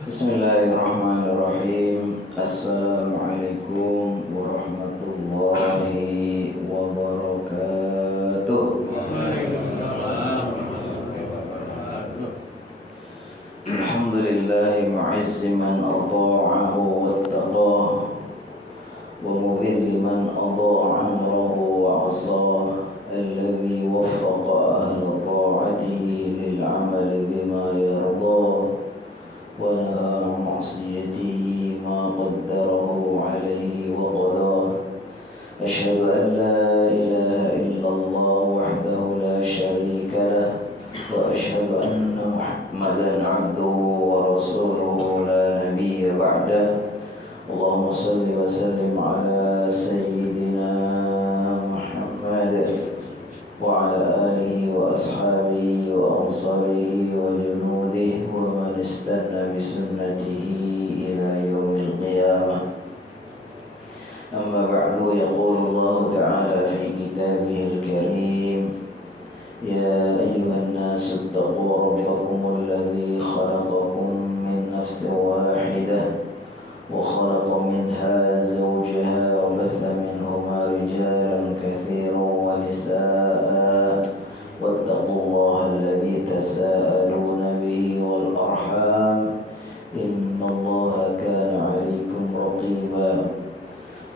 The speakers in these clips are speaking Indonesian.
Bismillahirrahmanirrahim. Assalamualaikum warahmatullahi wabarakatuh. Alhamdulillahi mu'izzi man ata'ahu wattaqah wa mudhilli man adha'a amrahu wa 'asah alladhi waffaqa ahla ta'atihi lil 'amali bima yardah ونهى عن معصيته ما قدره عليه وقضاه أشهد أن لا إله إلا الله وحده لا شريك له وأشهد أن محمدا عبده ورسوله لا نبي بعده اللهم صل وسلم على سيدنا محمد وعلى آله وأصحابه وأنصاره وجنوده ومن استنى بسنته إلى يوم القيامة أما بعد يقول الله تعالى في كتابه الكريم يا أيها الناس اتقوا ربكم الذي خلقكم من نفس واحدة وخلق منها زوجها وبث منهما رجالا كثيرا ونساء واتقوا الله الذي تساءلون به والأرحام إن الله كان عليكم رقيبا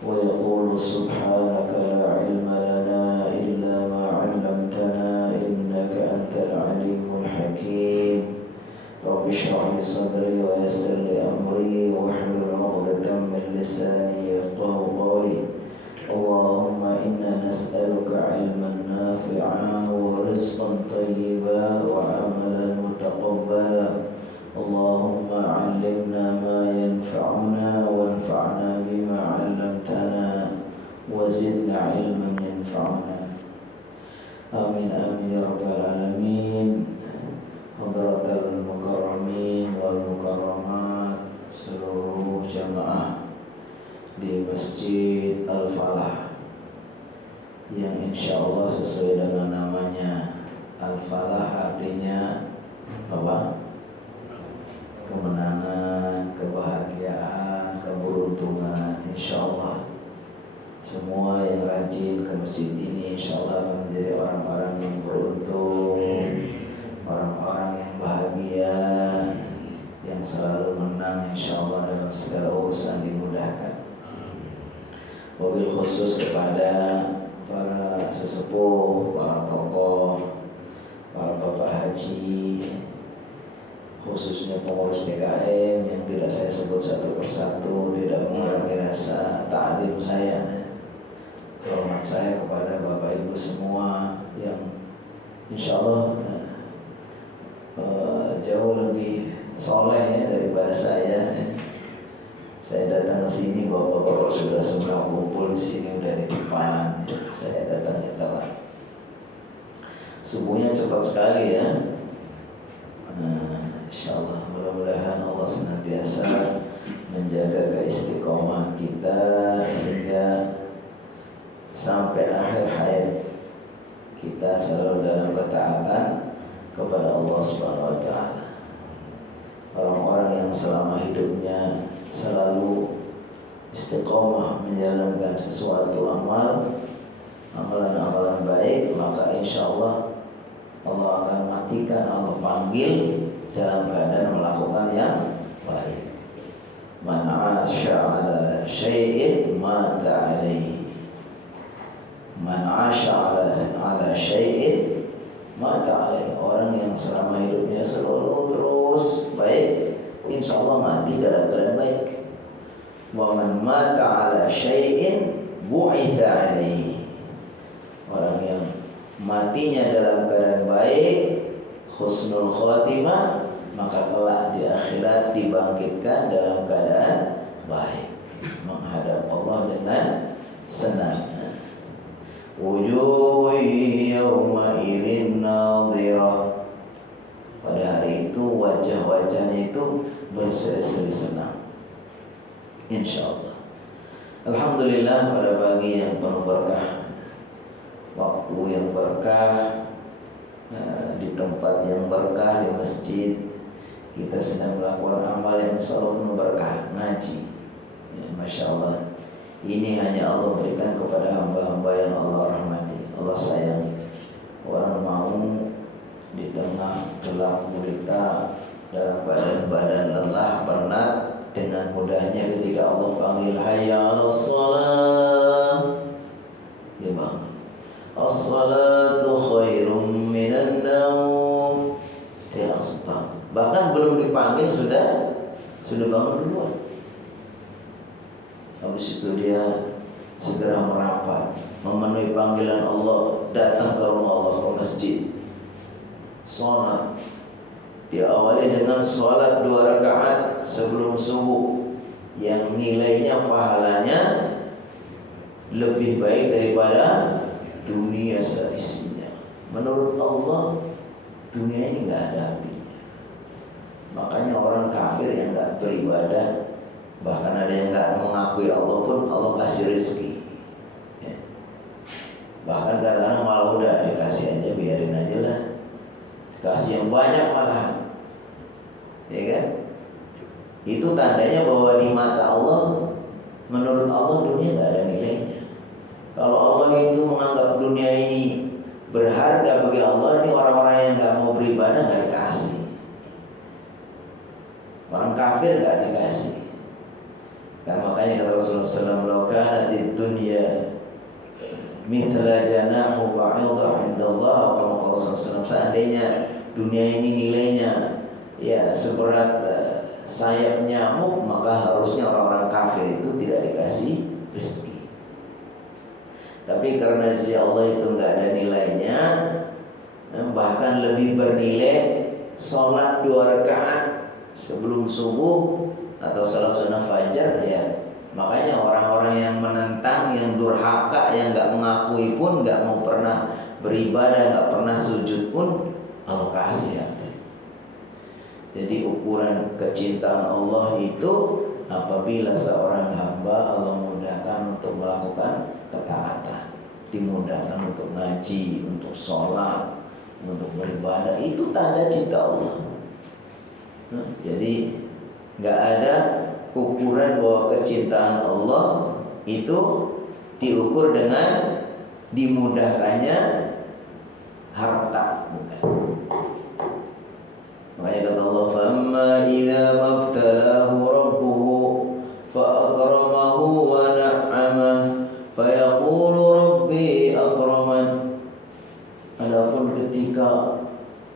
ويقول سبحانك لا علم لنا إلا ما علمتنا إنك أنت العليم الحكيم رب اشرح لي صدري ويسر لي أمري واحلل عقدة من لساني يفقهوا قولي اللهم إنا نسألك علما نافعا ورزقا طيبا وعملا متقبلا اللهم علمنا ما ينفعنا وانفعنا بما علمتنا وزدنا علما ينفعنا آمين آمين يا رب العالمين Hadratal mukarramin wal mukarramat seluruh jamaah di Masjid Al-Falah yang insyaallah sesuai dengan namanya Al-Falah artinya apa? Kemenangan, kebahagiaan, keberuntungan. Insyaallah semua yang rajin ke masjid ini insyaallah akan menjadi orang-orang yang beruntung, orang-orang yang bahagia, yang selalu menang insyaallah dalam segala urusan dimudahkan. Wabil khusus kepada para sesepuh, para tokoh, para bapak haji, khususnya pengurus TKM yang tidak saya sebut satu persatu, tidak mengurangi rasa ta'zim saya, hormat saya kepada bapak ibu semua yang insyaallah jauh lebih soleh ya daripada saya. Saya datang ke sini, bapak-bapak sudah semua kumpul di sini udah di depan. Saya datangnya telat. Subuhnya cepat sekali ya. Insyaallah mudah-mudahan Allah senantiasa menjaga keistiqomahan kita sehingga sampai akhir hayat kita selalu dalam ketaatan kepada Allah Subhanahu wa taala. Orang-orang yang selama hidupnya selalu istiqomah menjalankan sesuatu amalan-amalan baik, maka insyaallah Allah akan matikan, Allah panggil dalam keadaan melakukan yang baik. Man 'asha 'ala syai'in mata 'alaihi. Man 'asha 'ala syai'in mata 'alaihi. Orang yang selama hidupnya selalu terus baik, insyaallah mati dalam keadaan baik. Wa man mata 'ala syai'in bu'itsa 'alaihi. Orang yang matinya dalam keadaan baik, husnul khotimah, maka kelak di akhirat dibangkitkan dalam keadaan baik, menghadap Allah dengan senang. Wujuh yawma idzin nadhirah. Pada hari itu wajah-wajahnya itu berseri-seri senang, insyaallah. Alhamdulillah pada pagi yang penuh berkah, waktu yang berkah, di tempat yang berkah, di masjid kita sedang melakukan amal yang selalu penuh berkah, ngaji. Ya, Masya Allah. Ini hanya Allah berikan kepada hamba-hamba yang Allah rahmati, Allah sayangi. Orang mau di tengah gelap gulita dalam badan lelah penat, dengan mudahnya ketika Allah panggil hayya 'alas shalah, dia bangun. As-salatu khairum minan naum. Dia langsung bangun. Bahkan belum dipanggil sudah bangun duluan. Habis itu dia segera merapat, memenuhi panggilan Allah, datang ke rumah Allah, ke masjid, sholat. Diawali dengan sholat 2 rakaat sebelum subuh, yang nilainya pahalanya lebih baik daripada dunia seisinya. Menurut Allah, dunia ini nggak ada artinya. Makanya orang kafir yang nggak beribadah, bahkan ada yang nggak mengakui Allah pun Allah kasih rezeki. Ya. Bahkan kadang-kadang malah udah dikasih aja, biarin aja lah. Kasih yang banyak malah, ya kan? Itu tandanya bahwa di mata Allah, menurut Allah dunia nggak ada nilainya. Kalau Allah itu menganggap dunia ini berharga bagi Allah, ini orang-orang yang nggak mau beribadah nggak dikasih. Orang kafir nggak dikasih. Dan makanya kata Rasulullah SAW, "Lau kanatid dunya mithla janahu ba'idha 'indallah." Kalau Rasulullah SAW, seandainya dunia ini nilainya ya seberat sayap nyamuk, maka harusnya orang-orang kafir itu tidak dikasih rezeki. Tapi karena si Allah itu nggak ada nilainya, bahkan lebih bernilai sholat 2 rakaat sebelum subuh atau sholat sunnah fajar, ya makanya orang-orang yang menentang, yang durhaka, yang nggak mengakui pun, nggak mau pernah beribadah, nggak pernah sujud pun, Allah kasih ya. Jadi ukuran kecintaan Allah itu apabila seorang hamba Allah mudahkan untuk melakukan ketaatan, dimudahkan untuk ngaji, untuk sholat, untuk beribadah, itu tanda cinta Allah. Jadi nggak ada ukuran bahwa kecintaan Allah itu diukur dengan dimudahkannya harta, bukan. Makanya kata Allah, "Famma idza mabtalahu rabbuhu fa akramahu wa na'amah fa yaqulu rabbi akraman." Adapun ketika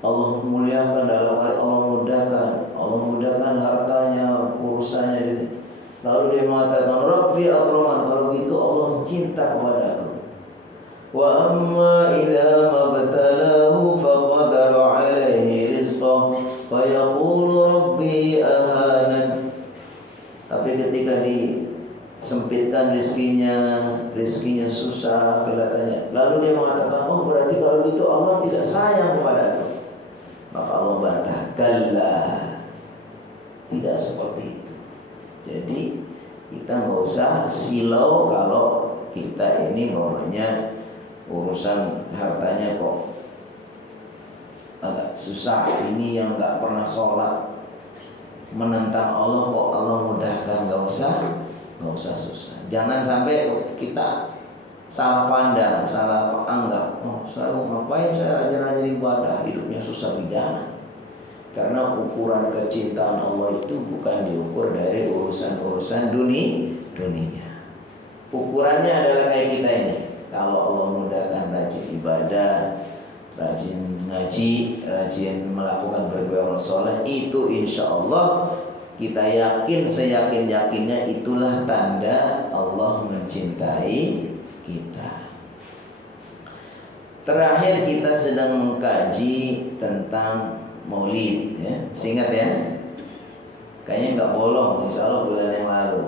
Allah memuliakan, dalam hal Allah mudahkan hartanya, urusannya, lalu dia mengatakan rabbi akraman, kalau gitu Allah cinta kepada aku. Wa amma idza mabtalahu faqadara alaihi rizqah fa yaqulu rabbi ahanan. Tapi ketika disempitkan rezekinya susah kelihatannya, lalu dia mengatakan, oh berarti kalau gitu Allah tidak sayang kepada aku. Maka Allah bantah, kalla, tidak seperti itu. Jadi kita nggak usah silau kalau kita ini maunya urusan hartanya kok agak susah. Ini yang nggak pernah sholat menentang Allah kok Allah mudahkan, nggak usah susah. Jangan sampai kita salah pandang, salah anggap, oh saya ngapain saya rajin-rajin ibadah, hidupnya susah. Jangan. Karena ukuran kecintaan Allah itu bukan diukur dari urusan-urusan dunia. Ukurannya adalah kayak kita ini. Kalau Allah mudahkan rajin ibadah, rajin ngaji, rajin melakukan beramal soleh, itu insya Allah kita yakin, seyakin-yakinnya itulah tanda Allah mencintai kita. Terakhir kita sedang mengkaji tentang Maulid, ya. Seingat ya, kayaknya nggak bolong, insya Allah bulan yang lalu.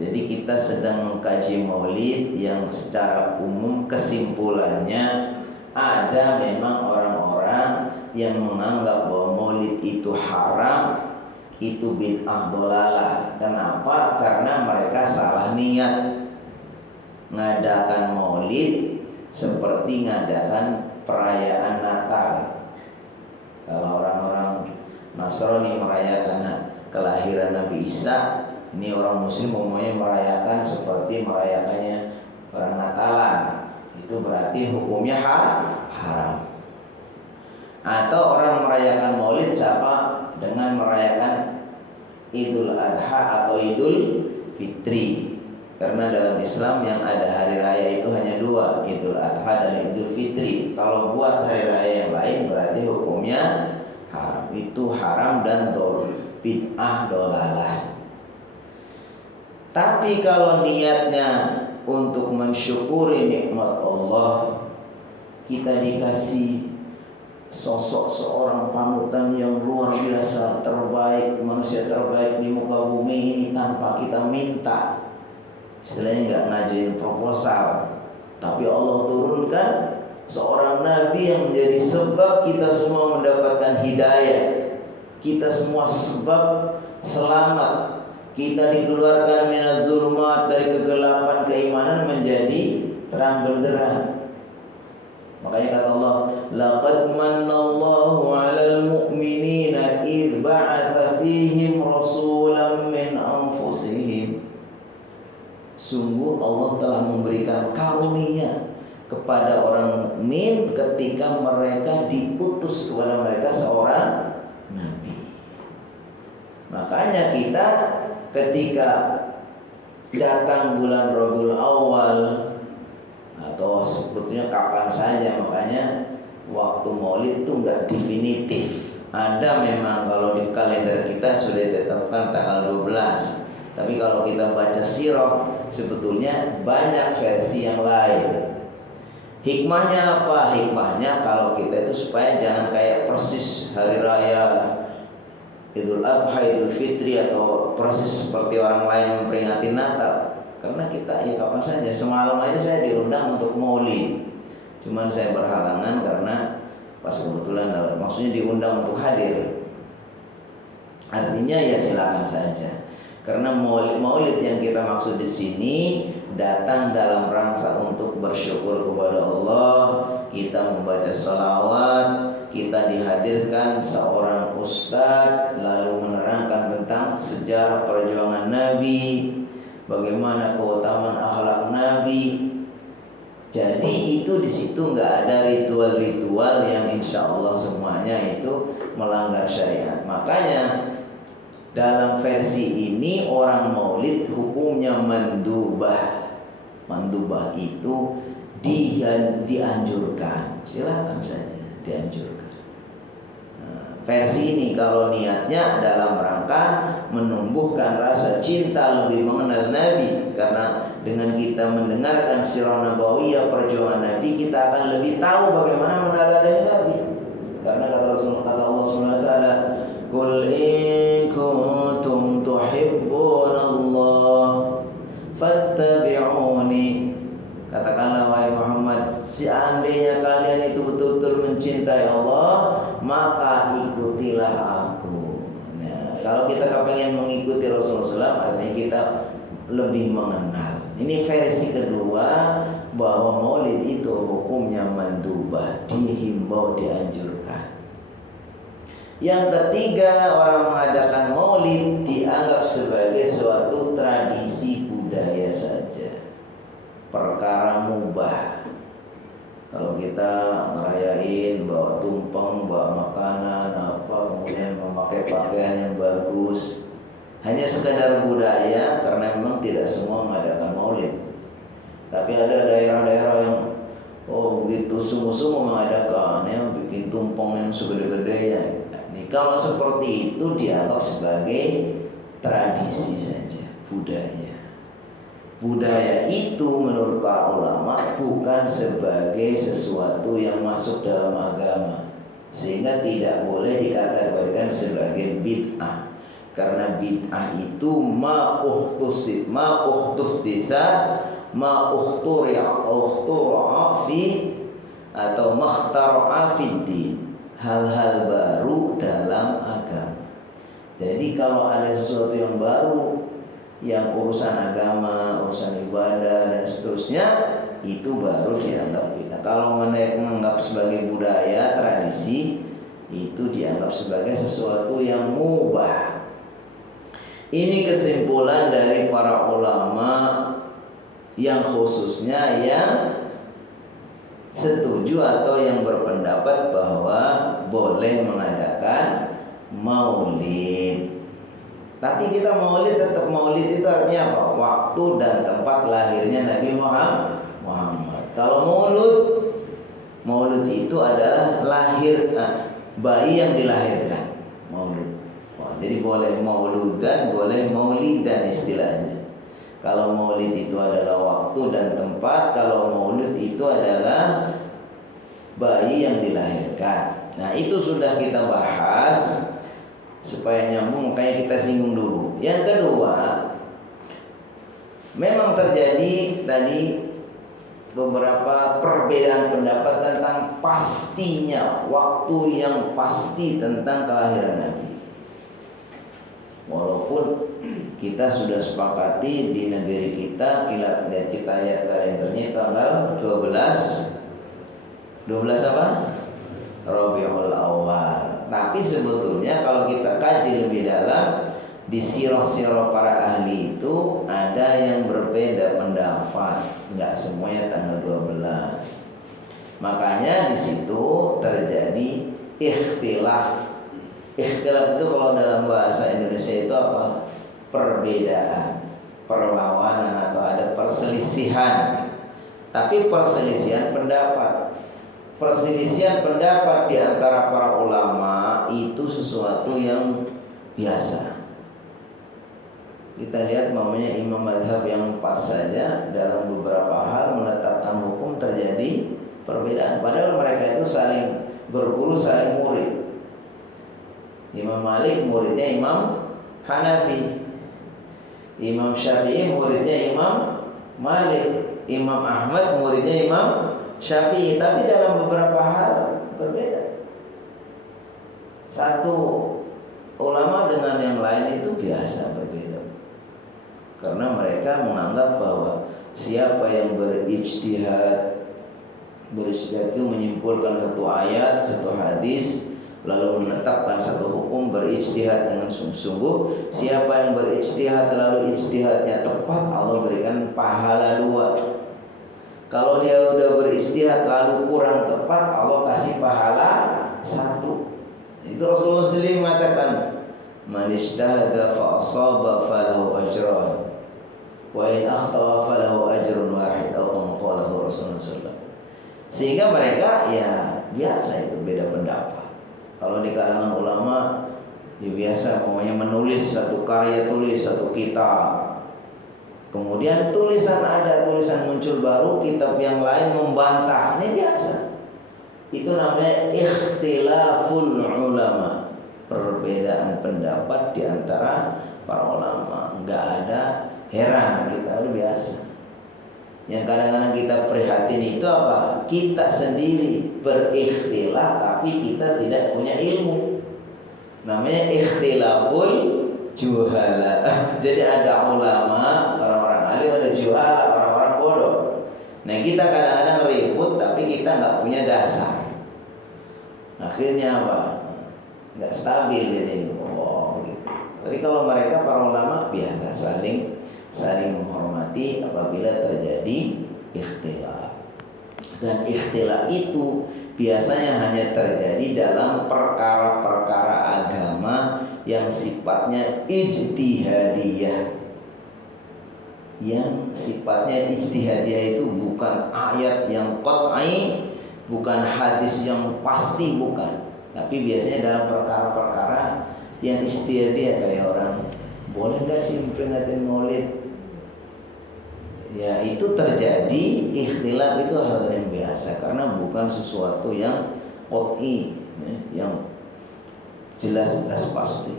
Jadi kita sedang mengkaji Maulid yang secara umum kesimpulannya ada memang orang-orang yang menganggap bahwa Maulid itu haram, itu bid'ah dolalah. Kenapa? Karena mereka salah niat. Ngadakan Maulid seperti ngadakan perayaan Natal. Kalau orang Nasrani merayakan kelahiran Nabi Isa, ini orang Muslim umumnya merayakan seperti merayakannya orang Natalan. Itu berarti hukumnya haram. Atau orang merayakan Maulid siapa dengan merayakan Idul Adha atau Idul Fitri. Karena dalam Islam yang ada hari raya itu hanya dua, Idul Adha dan Idul Fitri. Kalau buat hari raya yang lain berarti hukumnya haram. Itu haram dan bid'ah dolalah. Tapi kalau niatnya untuk mensyukuri nikmat Allah, kita dikasih sosok seorang panutan yang luar biasa, terbaik, manusia terbaik di muka bumi ini tanpa kita minta. Istilahnya nggak ngajuin proposal, tapi Allah turunkan seorang nabi yang menjadi sebab kita semua mendapatkan hidayah. Kita semua sebab selamat. Kita dikeluarkan minaz zulumat, dari kegelapan keimanan menjadi terang benderang. Makanya kata Allah, laqad manallahu 'alal mu'minina idh ba'atsa fihim rasulan min anfusihim. Sungguh Allah telah memberikan karunia kepada orang mukmin ketika mereka diutus kepada mereka seorang nabi. Makanya kita ketika datang bulan Rabiul Awal atau sebetulnya kapan saja, makanya waktu Maulid itu enggak definitif. Ada memang kalau di kalender kita sudah ditetapkan tanggal 12. Tapi kalau kita baca sirah sebetulnya banyak versi yang lain. Hikmahnya apa? Hikmahnya kalau kita itu supaya jangan kayak persis hari raya Idul Adha, Idul Fitri atau persis seperti orang lain memperingati Natal. Karena kita ya kapan saja. Semalam aja saya diundang untuk Maulid. Cuman saya berhalangan karena pas kebetulan, maksudnya diundang untuk hadir. Artinya ya silakan saja. Karena Maulid yang kita maksud di sini datang dalam rangka untuk bersyukur kepada Allah. Kita membaca sholawat, kita dihadirkan seorang ustadz lalu menerangkan tentang sejarah perjuangan Nabi, bagaimana keutamaan akhlak Nabi. Jadi itu di situ nggak ada ritual-ritual yang insya Allah semuanya itu melanggar syariat. Makanya dalam versi ini orang Maulid hukumnya mandubah. Mandubah itu dianjurkan. Silakan saja dianjurkan. Versi ini kalau niatnya dalam rangka menumbuhkan rasa cinta lebih mengenal Nabi, karena dengan kita mendengarkan sirah nabawiyah perjuangan Nabi, kita akan lebih tahu bagaimana meneladani Nabi. Karena kata Allah Subhanahu wa taala, "Qul in kuntum tuhibbunallah fattabi'uni." Katakanlah wahai Muhammad, seandainya kalian itu betul-betul mencintai Allah, maka ikutilah aku. Nah, kalau kita kepengen mengikuti Rasulullah SAW, artinya kita lebih mengenal. Ini versi kedua bahwa Maulid itu hukumnya mandubah, dihimbau, dianjurkan. Yang ketiga, orang mengadakan Maulid dianggap sebagai suatu tradisi budaya saja, perkara mubah. Kalau kita ngerayain bawa tumpeng, bawa makanan apa, kemudian memakai pakaian yang bagus, hanya sekadar budaya, karena memang tidak semua mengadakan Maulid. Tapi ada daerah-daerah yang begitu sungguh-sungguh mengadakan, ya, bikin tumpeng yang segede-gede ya. Kalau seperti itu dianggap sebagai tradisi saja, budaya. Budaya itu menurut para ulama bukan sebagai sesuatu yang masuk dalam agama, sehingga tidak boleh dikategorikan sebagai bid'ah. Karena bid'ah itu atau makhtara'a fid-din, hal-hal baru dalam agama. Jadi kalau ada sesuatu yang baru, yang urusan agama, urusan ibadah dan seterusnya, itu baru dianggap bid'ah. Kalau menganggap sebagai budaya, tradisi, itu dianggap sebagai sesuatu yang mubah. Ini kesimpulan dari para ulama yang khususnya yang setuju atau yang berpendapat bahwa boleh mengadakan maulid. Tapi kita maulid tetap maulid itu artinya apa? Waktu dan tempat lahirnya Nabi Muhammad. Kalau maulud itu adalah lahir bayi yang dilahirkan. Maulud. Jadi boleh mauludan, boleh maulidan istilahnya. Kalau maulid itu adalah waktu dan tempat, kalau maulud itu adalah bayi yang dilahirkan. Nah, itu sudah kita bahas. Supaya nyambung, makanya kita singgung dulu. Yang kedua, memang terjadi tadi beberapa perbedaan pendapat tentang pastinya waktu yang pasti tentang kelahiran Nabi. Walaupun kita sudah sepakati di negeri kita lihat kalendernya tanggal 12 apa? Rabiul Awal. Tapi sebetulnya kalau kita kaji lebih dalam di sirah-sirah para ahli itu ada yang berbeda pendapat, nggak semuanya tanggal 12. Makanya di situ terjadi ikhtilaf. Ikhtilaf itu kalau dalam bahasa Indonesia itu apa? Perbedaan, perlawanan atau ada perselisihan. Tapi perselisihan pendapat. Perselisihan pendapat di antara para ulama itu sesuatu yang biasa. Kita lihat mamanya imam mazhab yang 4 saja dalam beberapa hal menetapkan hukum terjadi perbedaan. Padahal mereka itu saling berguru, saling murid. Imam Malik muridnya Imam Hanafi, Imam Syafi'i muridnya Imam Malik, Imam Ahmad muridnya Imam Syafi'i, tapi dalam beberapa hal berbeda. Satu ulama dengan yang lain itu biasa berbeda. Karena mereka menganggap bahwa siapa yang berijtihad itu menyimpulkan satu ayat, satu hadis, lalu menetapkan satu hukum, berijtihad dengan sungguh-sungguh. Siapa yang berijtihad lalu ijtihadnya tepat, Allah berikan pahala 2. Kalau dia udah berijtihad lalu kurang tepat, Allah kasih pahala 1. Itu Rasulullah SAW mengatakan, "Man ijtahada fa asaba falahu ajran, wa in akhta'a falahu ajrun wahid." Atau qalahu Rasulullah SAW. Sehingga mereka ya biasa itu beda pendapat. Kalau di kalangan ulama ya biasa, pokoknya menulis satu karya tulis, satu kitab. Kemudian tulisan muncul baru, kitab yang lain membantah. Ini biasa. Itu namanya ikhtilaful ulama. Perbedaan pendapat di antara para ulama. Enggak ada heran, kita udah biasa. Yang kadang-kadang kita prihatin itu apa? Kita sendiri berikhtilaf tapi kita tidak punya ilmu. Namanya ikhtilaful juhala. Jadi ada ulama, orang-orang alim, ada juhala, orang-orang bodoh. Nah, kita kadang-kadang ribut tapi kita nggak punya dasar. Akhirnya apa? Nggak stabil jadi gitu. Tapi kalau mereka para ulama biasa saling menghormati apabila terjadi ikhtilaf. Dan ikhtilaf itu biasanya hanya terjadi dalam perkara-perkara agama yang sifatnya ijtihadiyah. Yang sifatnya ijtihadiyah itu bukan ayat yang qat'i, bukan hadis yang pasti, bukan. Tapi biasanya dalam perkara-perkara yang ijtihadiyah, kayak orang boleh nggak sih memperingatin maulid? Ya itu terjadi ikhtilaf, itu hal yang biasa karena bukan sesuatu yang qat'i, yang jelas-jelas pasti.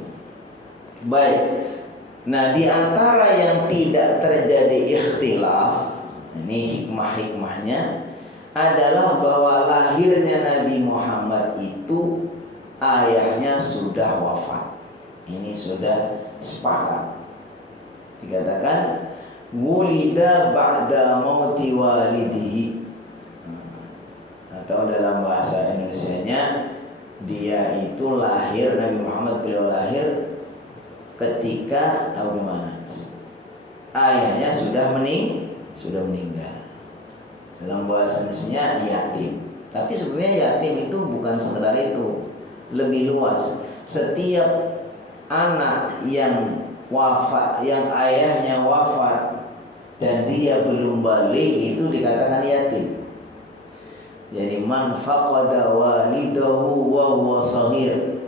Baik. Nah, di antara yang tidak terjadi ikhtilaf, ini hikmah-hikmahnya adalah bahwa lahirnya Nabi Muhammad itu ayahnya sudah wafat. Ini sudah sepakat. Dikatakan wulida ba'da mauti walidihi, atau dalam bahasa Indonesianya dia itu lahir, Nabi Muhammad beliau lahir ketika gimana? Ayahnya sudah meninggal. Dalam bahasa Indonesia yatim. Tapi sebenarnya yatim itu bukan sekedar itu, lebih luas. Setiap anak yang wafat, yang ayahnya wafat dan dia belum balik itu dikatakan yatim. Jadi man faqada walidahu wa huwa shaghir.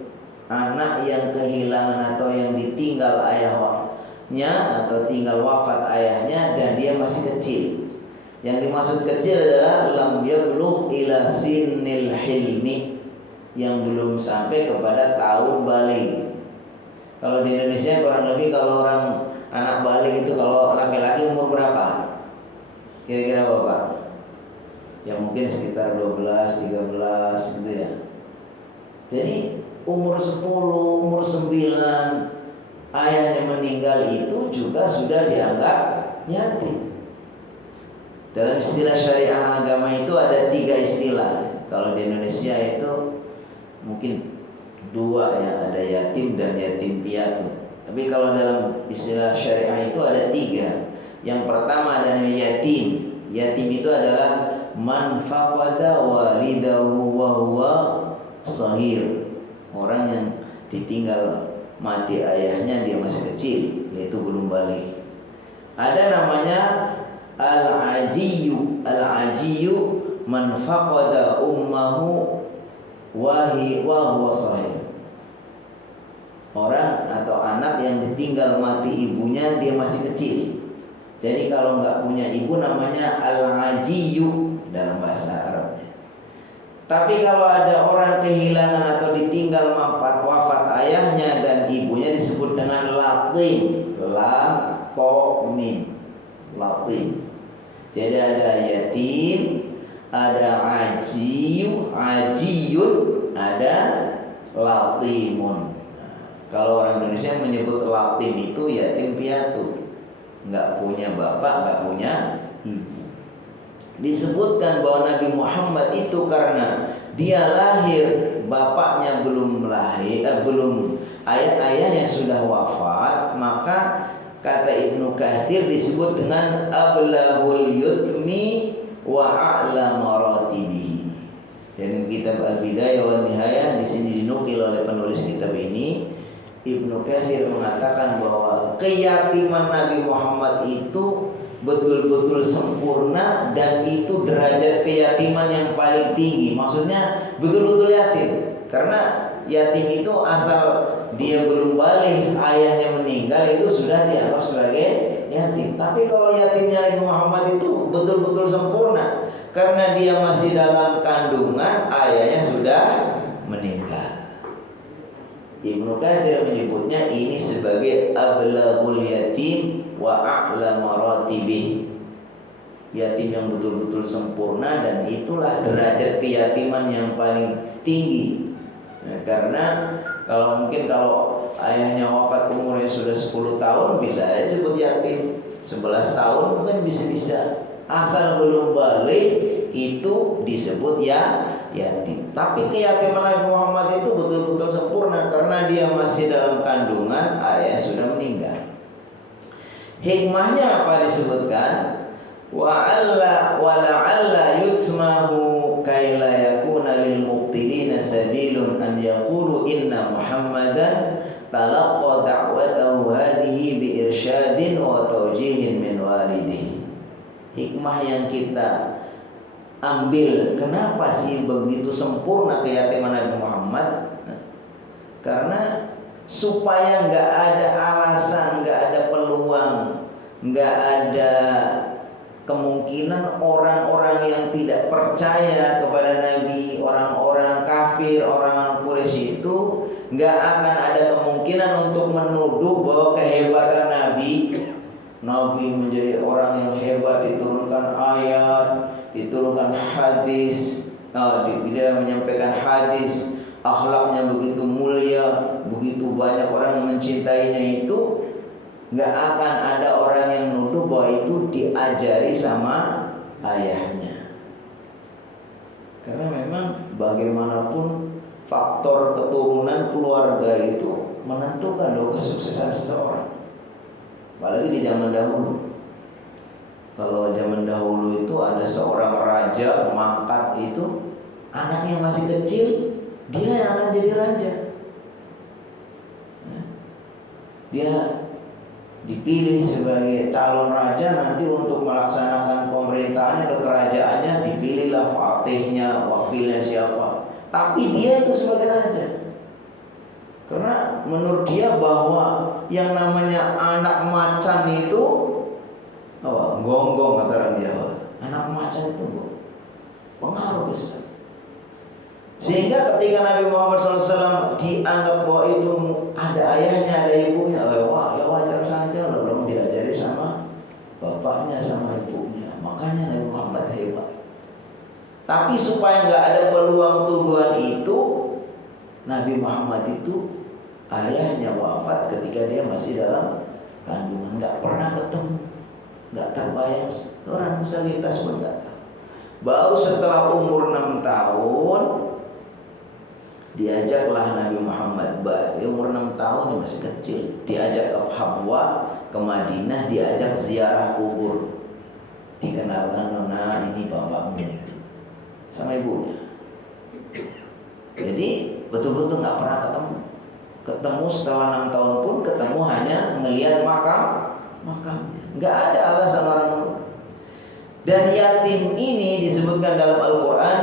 Anak yang kehilangan atau yang ditinggal ayahnya atau tinggal wafat ayahnya dan dia masih kecil. Yang dimaksud kecil adalah lam yablugh ila sinnil hilmi, yang belum sampai kepada tahun balik. Kalau di Indonesia kurang lebih kalau orang anak balik itu kalau laki-laki umur berapa? Kira-kira Bapak? Ya mungkin sekitar 12, 13 gitu ya. Jadi umur 10, umur 9 ayahnya meninggal itu juga sudah dianggap yatim. Dalam istilah syariah agama itu ada 3 istilah. Kalau di Indonesia itu mungkin 2 ya, ada yatim dan yatim piatu. Tapi kalau dalam istilah syariah itu ada 3. Yang pertama adalah yatim. Yatim itu adalah man faqada walidahu wa huwa shaghir. Orang yang ditinggal mati ayahnya dia masih kecil, yaitu belum balik. Ada namanya al-ajiyu. Al-ajiyu man faqada ummahu wa huwa shaghir. Orang atau anak yang ditinggal mati ibunya dia masih kecil. Jadi kalau nggak punya ibu namanya al-ajiyu dalam bahasa Arabnya. Tapi kalau ada orang kehilangan atau ditinggal wafat ayahnya dan ibunya disebut dengan latim. Lam to mim. Latim. Jadi ada yatim, ada ajiyun, ada latimun. Kalau orang Indonesia menyebut latim itu yatim piatu, nggak punya bapak, nggak punya ibu. Disebutkan bahwa Nabi Muhammad itu karena dia lahir bapaknya belum lahir, ayahnya sudah wafat, maka kata Ibnu Katsir disebut dengan ablahul yutmi wa a'la maratibihi. Dan kitab Al-Bidayah wa Nihayah di sini dinukil oleh penulis kitab ini, Ibnu Katsir mengatakan bahwa keyatiman Nabi Muhammad itu betul-betul sempurna dan itu derajat keyatiman yang paling tinggi. Maksudnya betul-betul yatim. Karena yatim itu asal dia belum balik, ayahnya meninggal itu sudah dianggap sebagai yatim. Tapi kalau yatimnya Nabi Muhammad itu betul-betul sempurna karena dia masih dalam kandungan, ayahnya sudah meninggal. Ibnu Katsir menyebutnya ini sebagai ablaghul yatim wa a'la maratibih. Yatim yang betul-betul sempurna dan itulah derajat keyatiman yang paling tinggi. Karena kalau ayahnya wafat umurnya sudah 10 tahun bisa aja disebut yatim. 11 tahun mungkin bisa. Asal belum balik itu disebut yatim. Tapi keyatiman Nabi Muhammad itu betul-betul sempurna karena dia masih dalam kandungan, ayahnya sudah meninggal. Hikmahnya apa disebutkan? Wa la'alla yutmahu kaila yakuna lil mubtilina sabilun an yaqulu inna Muhammadan talaqqa da'watahu hadhihi bi irsyadin wa tawjihin min walidihi. Hikmah yang kita ambil, kenapa sih begitu sempurna keyatiman Nabi Muhammad? Karena supaya nggak ada alasan, nggak ada peluang, nggak ada kemungkinan orang-orang yang tidak percaya kepada Nabi, orang-orang kafir, orang-orang Quraisy itu nggak akan ada kemungkinan untuk menuduh bahwa kehebatan Nabi menjadi orang yang hebat, diturunkan ayat, diturunkan hadis, dia menyampaikan hadis, akhlaknya begitu mulia, begitu banyak orang yang mencintainya itu, nggak akan ada orang yang nuduh bahwa itu diajari sama ayahnya. Karena memang bagaimanapun faktor keturunan keluarga itu menentukan loh kesuksesan seseorang. Apalagi di zaman dahulu. Kalau zaman dahulu itu ada seorang raja mangkat itu, anaknya masih kecil, dia yang akan jadi raja. Dia dipilih sebagai calon raja, nanti untuk melaksanakan pemerintahannya, kekerajaannya, dipilihlah fatihnya, wakilnya siapa. Tapi dia itu sebagai raja. Karena menurut dia bahwa yang namanya anak macan itu gonggong kata orang Jawa. Anak macan itu pengaruh besar. Sehingga ketika Nabi Muhammad SAW dianggap bahwa itu ada ayahnya, ada ibunya, wah ya wajar saja loh, diajari sama bapaknya sama ibunya. Makanya Nabi Muhammad hebat. Tapi supaya nggak ada peluang tuduhan itu, Nabi Muhammad itu ayahnya wafat ketika dia masih dalam kandungan, nggak pernah ketemu, nggak terbayang, orang selintas pun nggak tahu. Baru setelah umur 6 tahun diajaklah Nabi Muhammad, umur 6 tahun masih kecil, diajak Habwa ke Madinah, diajak ziarah kubur, dikenalkan, nona ini bapakmu sama ibunya. Jadi betul-betul nggak pernah ketemu setelah 6 tahun pun ketemu hanya melihat makam, nggak ada alasan orang. Dan yatim ini disebutkan dalam Al-Quran,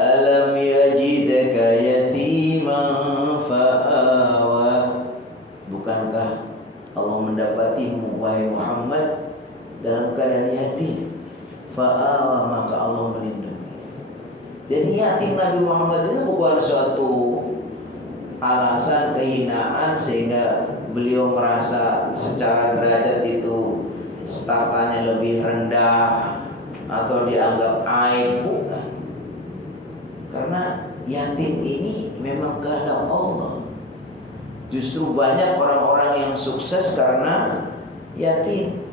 alam yajidaka yatiman fa'awa. Bukankah Allah mendapatimu wahai Muhammad dalam keadaan yatim, fa'awa, maka Allah melindungi. Jadi yatim Nabi Muhammad itu bukan suatu alasan kehinaan sehingga beliau merasa secara derajat itu startanya lebih rendah atau dianggap aib, bukan. Karena yatim ini memang kehendak Allah. Justru banyak orang-orang yang sukses karena yatim.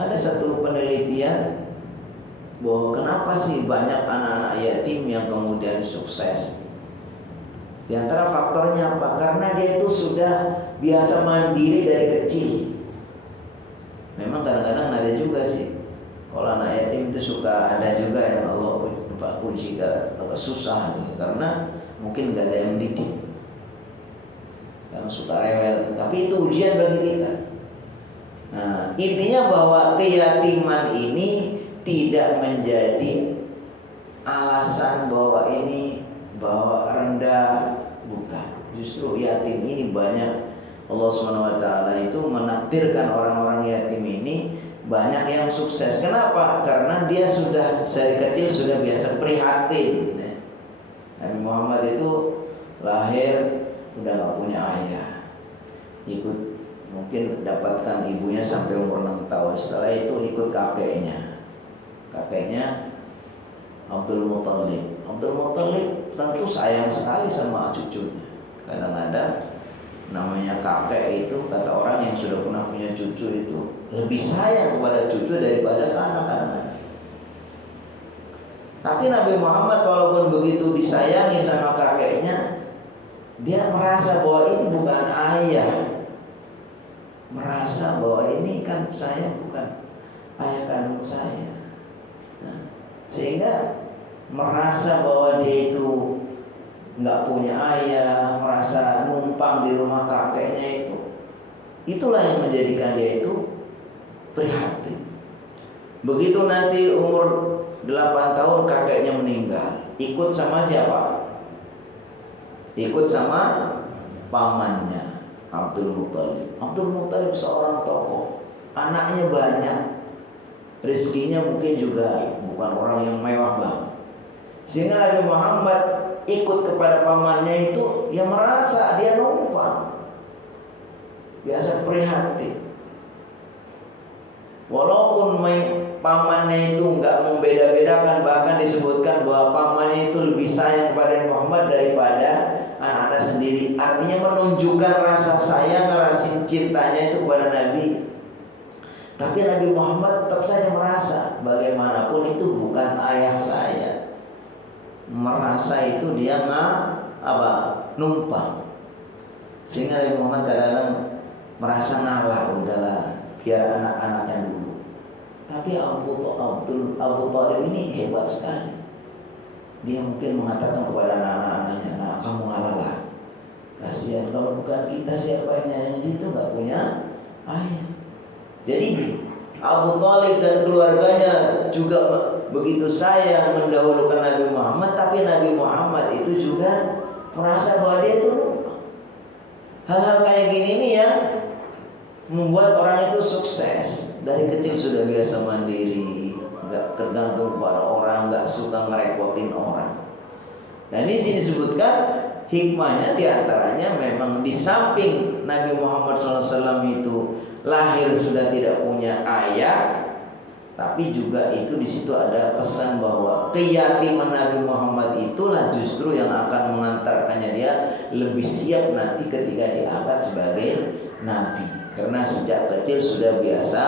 Ada satu penelitian bahwa kenapa sih banyak anak-anak yatim yang kemudian sukses. Di antara faktornya apa? Karena dia itu sudah biasa mandiri dari kecil. Memang kadang-kadang ada juga sih, kalau anak yatim itu suka ada juga yang Allah uji agak susah nih, karena mungkin gak ada yang didik, yang suka rewel. Tapi itu ujian bagi kita. Nah, intinya bahwa keyatiman ini tidak menjadi alasan bahwa ini bahwa rendah, bukan. Justru yatim ini banyak, Allah SWT itu menakdirkan orang-orang yatim ini banyak yang sukses. Kenapa? Karena dia sudah dari kecil sudah biasa prihatin. Nabi Muhammad itu lahir udah gak punya ayah, ikut mungkin dapatkan ibunya sampai umur 6 tahun. Setelah itu ikut kakeknya Abdul Muttalib. Abdul Muttalib tentu sayang sekali sama cucunya. Kadang-kadang namanya kakek itu, kata orang yang sudah pernah punya cucu itu lebih sayang kepada cucu daripada ke anak-anak. Tapi Nabi Muhammad walaupun begitu disayangi sama kakeknya, dia merasa bahwa ini bukan ayah, merasa bahwa ini kan saya bukan ayah kandung saya. Nah, sehingga merasa bahwa dia itu nggak punya ayah, merasa numpang di rumah kakeknya itu. Itulah yang menjadikan dia itu prihatin. Begitu nanti umur 8 tahun kakeknya meninggal, ikut sama siapa? Ikut sama pamannya Abdul Muttalib. Abdul Muttalib seorang tokoh, anaknya banyak, rezekinya mungkin juga bukan orang yang mewah banget. Sehingga Nabi Muhammad ikut kepada pamannya itu, ya merasa dia numpang, biasa prihatin. Walaupun pamannya itu enggak membeda-bedakan, bahkan disebutkan bahwa pamannya itu lebih sayang kepada Muhammad daripada anak-anak sendiri. Artinya menunjukkan rasa sayang, rasa cintanya itu kepada Nabi. Tapi Nabi Muhammad tetap saja merasa bagaimanapun itu bukan ayah saya. merasa itu dia numpang. Sehingga Nabi Muhammad kadang-kadang merasa ngalah, udahlah biar anak-anaknya dulu. Tapi Abu Thalib ini hebat sekali. Dia mungkin mengatakan kepada anak-anaknya, nah kamu ngalah lah. Kasihan kalau bukan kita siapa yang nyanyi itu, nggak punya ayah. Jadi Abu Thalib dan keluarganya juga begitu sayang mendahulukan Nabi Muhammad, tapi Nabi Muhammad itu juga merasa bahwa dia itu lupa. Hal-hal kayak gini nih yang membuat orang itu sukses. Dari kecil sudah biasa mandiri, nggak tergantung pada orang, nggak suka ngerepotin orang. Nah di sini disebutkan hikmahnya diantaranya memang di samping Nabi Muhammad SAW itu lahir sudah tidak punya ayah, tapi juga itu di situ ada pesan bahwa keyatiman Nabi Muhammad itulah justru yang akan mengantarkannya dia lebih siap nanti ketika diangkat sebagai nabi. Karena sejak kecil sudah biasa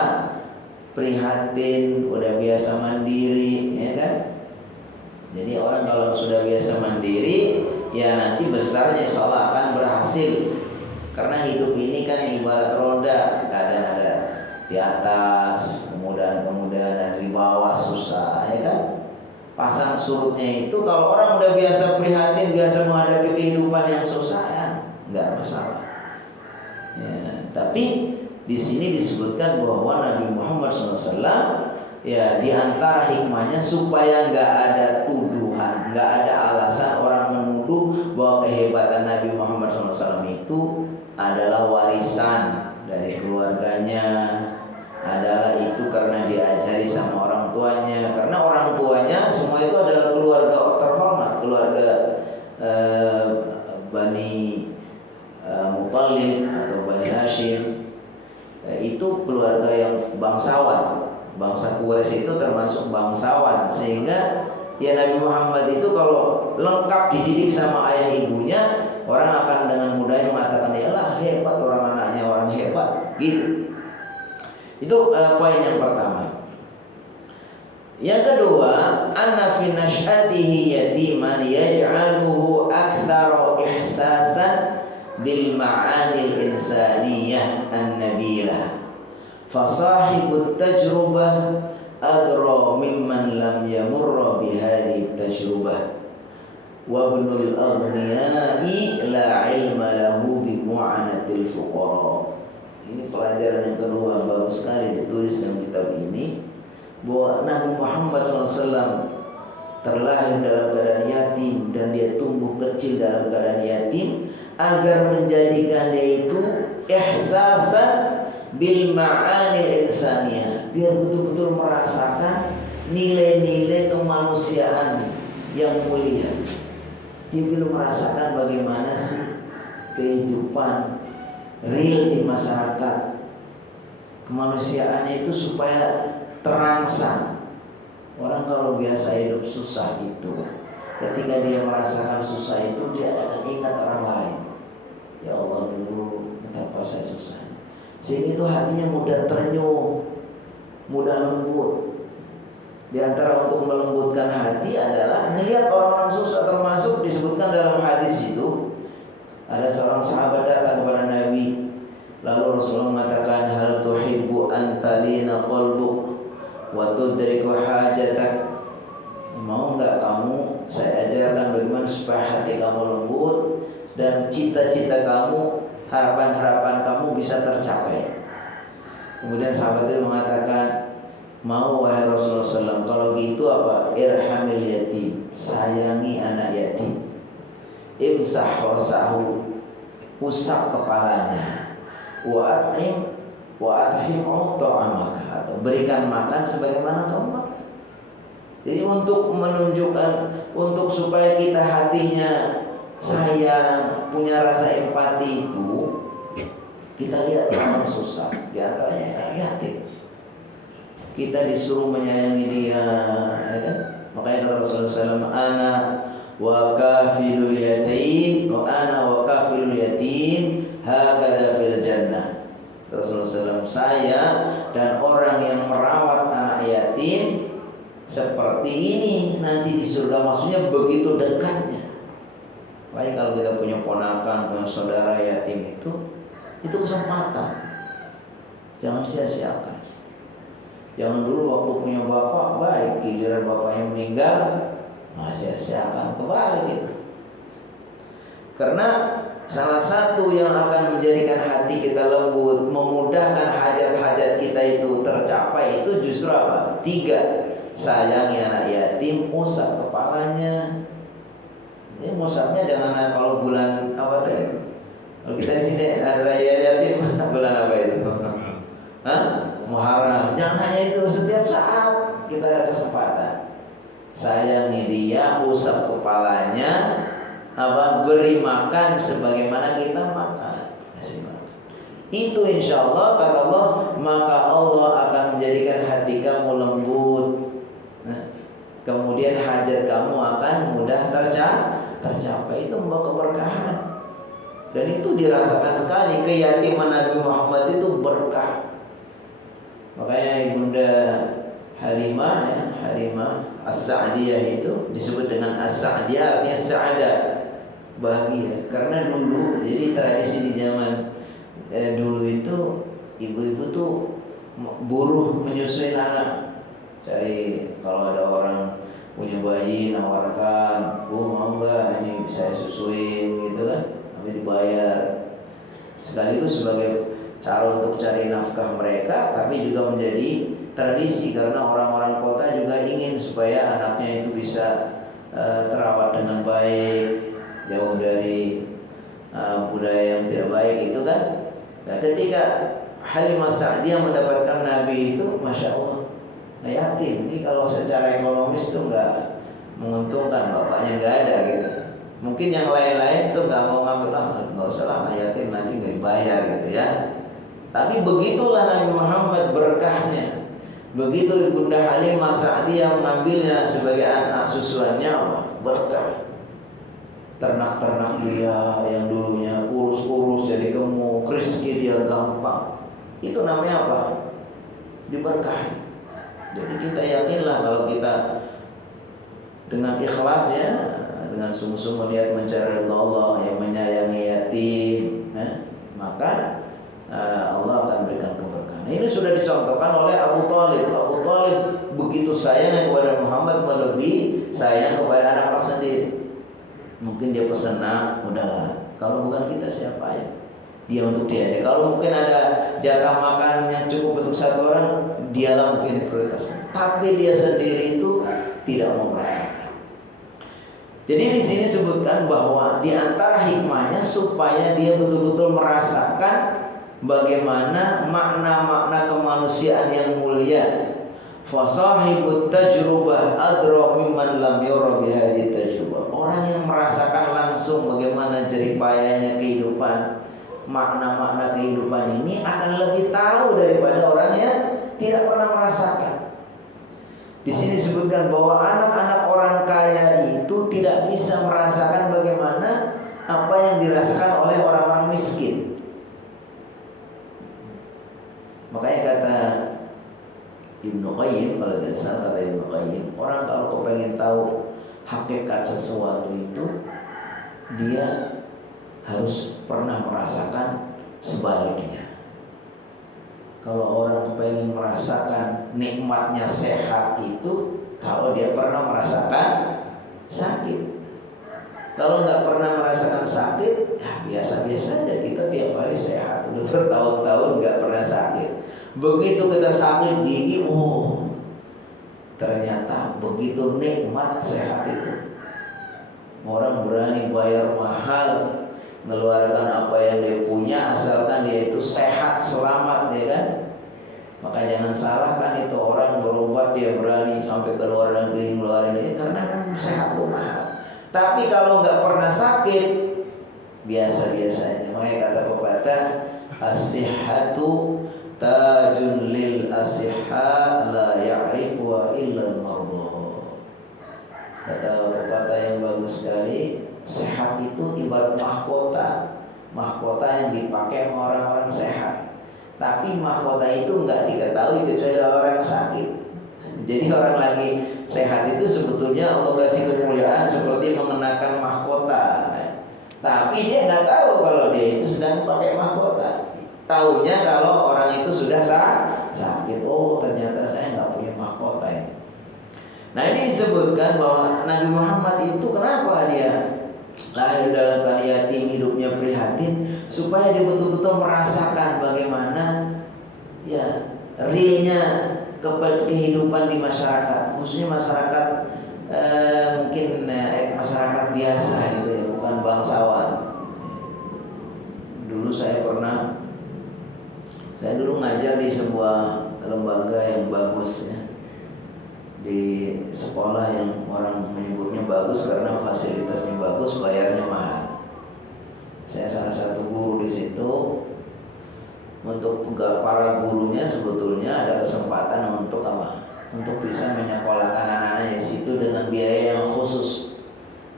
prihatin, udah biasa mandiri, ya kan? Jadi orang kalau sudah biasa mandiri, ya nanti besarnya insya Allah akan berhasil. Karena hidup ini kan ibarat roda, kadang ada di atas, kemudian di bawah susah, ya kan? Pasang surutnya itu kalau orang udah biasa prihatin, biasa menghadapi kehidupan yang susah, ya nggak masalah. Ya, tapi di sini disebutkan bahwa Nabi Muhammad SAW ya di antara hikmahnya supaya nggak ada tuduhan, nggak ada alasan orang menuduh bahwa kehebatan Nabi Muhammad SAW itu adalah warisan dari keluarganya, adalah itu karena diajari sama orang tuanya. Karena orang tuanya semua itu adalah keluarga terhormat, keluarga Bani Muthalib atau Bani Hashim. Itu keluarga yang bangsawan. Bangsa Quraisy itu termasuk bangsawan, sehingga ya Nabi Muhammad itu kalau lengkap dididik sama ayah ibunya, orang akan dengan mudahnya mengatakan yalah hebat orang anaknya, orang hebat gitu. Itu poin yang pertama. Yang kedua, anna fi nash'atihi yatiman yaj'aluhu aktsara ihsasan bil ma'anil insaniyah an-nabilah. Fasahibut tajrubah adra mimman lam yamurra bihadhihi tajrubah. Wa ibnul aghniyai la ilma lahu bi mu'anatil fuqara. Ini pelajaran yang kedua, bagus sekali ditulis dalam kitab ini, bahwa Nabi Muhammad SAW terlahir dalam keadaan yatim dan dia tumbuh kecil dalam keadaan yatim agar menjadikan dia itu ihsasan bil ma'anil insaniyah, biar betul-betul merasakan nilai-nilai kemanusiaan yang mulia. Dia belum merasakan bagaimana sih kehidupan real di masyarakat, kemanusiaannya itu supaya terangsang. Orang kalau biasa hidup susah gitu, ketika dia merasakan susah itu dia akan ingat orang lain. Ya Allah, dulu betapa saya susah. Sehingga itu hatinya mudah terenyuh, mudah lembut. Di antara untuk melembutkan hati adalah melihat orang-orang susah, termasuk disebutkan dalam hadis itu ada seorang sahabat datang kepada Nabi, lalu Rasulullah mengatakan, hal tuhibbu an talina qalbuk wa tudriku hajatak. Mau enggak kamu saya ajarkan bagaimana supaya hati kamu lembut dan cita-cita kamu, harapan-harapan kamu bisa tercapai. Kemudian sahabat itu mengatakan, mau wahai Rasulullah SAW, kalau gitu apa? Irhamil yatim, sayangi anak yatim. Imsah rasahu, usap kepalanya. Wa athim ta'amaka, atau berikan makan sebagaimana kamu makan. Jadi untuk menunjukkan, untuk supaya kita hatinya sayang, punya rasa empati itu, kita lihat orang susah, di antaranya yatim. Kita disuruh menyayangi dia, ya kan? Makanya kata Rasulullah SAW, ana wa kafilul yatim, hakadha fil jannah. Rasulullah SAW, saya dan orang yang merawat anak yatim seperti ini nanti di surga, maksudnya begitu dekatnya. Makanya kalau kita punya ponakan, punya saudara yatim itu kesempatan, jangan sia-siakan. Jangan dulu waktu punya bapak baik, giliran bapaknya meninggal, sia-siakan, kebalik gitu. Karena salah satu yang akan menjadikan hati kita lembut, memudahkan hajat-hajat kita itu tercapai, itu justru apa? 3. Sayangi anak yatim, usap kepalanya. Ini musapnya jangan kalau bulan apa tadi? Kalau kita di sini ada raya yatim, bulan apa itu? Hah? Muharram. Jangan hanya itu, setiap saat kita ada kesempatan. Sayangi dia, usap kepalanya, beri makan sebagaimana kita makan. Kasih makan. Itu insya Allah kata Allah, maka Allah akan menjadikan hati kamu lembut. Kemudian hajat kamu akan mudah tercapai. Itu membawa keberkahan. Dan itu dirasakan sekali, keyatiman Nabi Muhammad itu berkah. Makanya Ibunda Halimah As-Sa'diyah itu disebut dengan As-Sa'diyah, artinya sa'adah, bahagia. Karena dulu, jadi tradisi di zaman dulu itu ibu-ibu tuh buruh menyusui anak. Cari kalau ada orang punya bayi nawarkan, "Bu, mau nggak ini saya susuin?" gitu kan, tapi dibayar. Sekaligus sebagai cara untuk cari nafkah mereka, tapi juga menjadi tradisi karena orang-orang kota juga ingin supaya anaknya itu bisa terawat dengan baik, jauh dari budaya yang tidak baik itu kan. Nah, ketika Halimah Sa'diyah mendapatkan Nabi itu, masya Allah, yatim. Ini kalau secara ekonomis tuh nggak menguntungkan, bapaknya nggak ada gitu. Mungkin yang lain-lain tuh nggak mau ngambil, nggak usah lah, yatim nanti nggak dibayar gitu ya. Tapi begitulah Nabi Muhammad berkahnya. Begitu Ibunda Halimah Sa'diyah mengambilnya sebagai anak susuannya, berkah. Ternak-ternak dia yang dulunya kurus-kurus jadi gemuk, rezeki dia gampang. Itu namanya apa? Diberkahi. Jadi kita yakinlah kalau kita dengan ikhlas ya, dengan sungguh-sungguh niat mencari ridha Allah, yang menyayangi yatim, maka Allah akan berikan keberkahan. Ini sudah dicontohkan oleh Abu Thalib. Abu Thalib begitu sayang kepada Muhammad melebihi sayang kepada anak sendiri. Mungkin dia pesan, "Nak, udahlah. Kalau bukan kita siapa ya? Dia untuk dia aja. Kalau mungkin ada jatah makan yang cukup untuk satu orang, dialah mungkin prioritasnya." Tapi dia sendiri itu tidak mau merayakan. Jadi di sini sebutkan bahwa di antara hikmahnya supaya dia betul-betul merasakan bagaimana makna-makna kemanusiaan yang mulia. Fasahibut tajrubah adra mimman lam yura bihadhihi tajrubah. Orang yang merasakan langsung bagaimana jeripayanya kehidupan, makna-makna kehidupan ini akan lebih tahu daripada orang yang tidak pernah merasakan. Di sini disebutkan bahwa anak-anak orang kaya itu tidak bisa merasakan bagaimana apa yang dirasakan oleh orang-orang miskin. Makanya kata Ibnu Qayyim, kalau tidak salah kata Ibnu Qayyim, orang kalau kepengen tahu hakikat sesuatu itu, dia harus pernah merasakan sebaliknya. Kalau orang kepengen merasakan nikmatnya sehat itu, kalau dia pernah merasakan sakit. Kalau nggak pernah merasakan sakit, ya biasa-biasa aja. Kita tiap hari sehat, udah bertahun-tahun nggak pernah sakit. Begitu kita sakit gigi, ternyata begitu nikmat sehat itu. Orang berani bayar mahal, mengeluarkan apa yang dia punya asalkan dia itu sehat, selamat, ya kan? Maka jangan salahkan itu orang berobat dia berani sampai ke luar negeri ngeluarin ini karena kan sehat tuh mahal. Tapi kalau nggak pernah sakit, biasa-biasa aja. Makanya kata pepatah, as-sihhatu tajun lil asihha la ya'rifu illa al-mardha. Kata pepatah yang bagus sekali, sehat itu ibarat mahkota. Mahkota yang dipakai orang-orang sehat. Tapi mahkota itu nggak diketahui kecuali orang yang sakit. Jadi orang lagi sehat itu sebetulnya Allah kasih kemuliaan seperti mengenakan mahkota. Tapi dia nggak tahu kalau dia itu sedang pakai mahkota. Taunya kalau orang itu sudah sakit. Oh, ternyata saya nggak punya mahkota ya. Nah, ini disebutkan bahwa Nabi Muhammad itu kenapa dia lahir dalam keadaan yatim, hidupnya prihatin, supaya dia betul-betul merasakan bagaimana ya realnya kehidupan di masyarakat, khususnya masyarakat mungkin masyarakat biasa gitu ya, bukan bangsawan. Saya dulu ngajar di sebuah lembaga yang bagus ya, di sekolah yang orang menyebutnya bagus karena fasilitasnya bagus, bayarnya mahal. Saya salah satu guru di situ. Untuk para gurunya sebetulnya ada kesempatan untuk apa? Untuk bisa menyekolahkan anak-anaknya di situ dengan biaya yang khusus,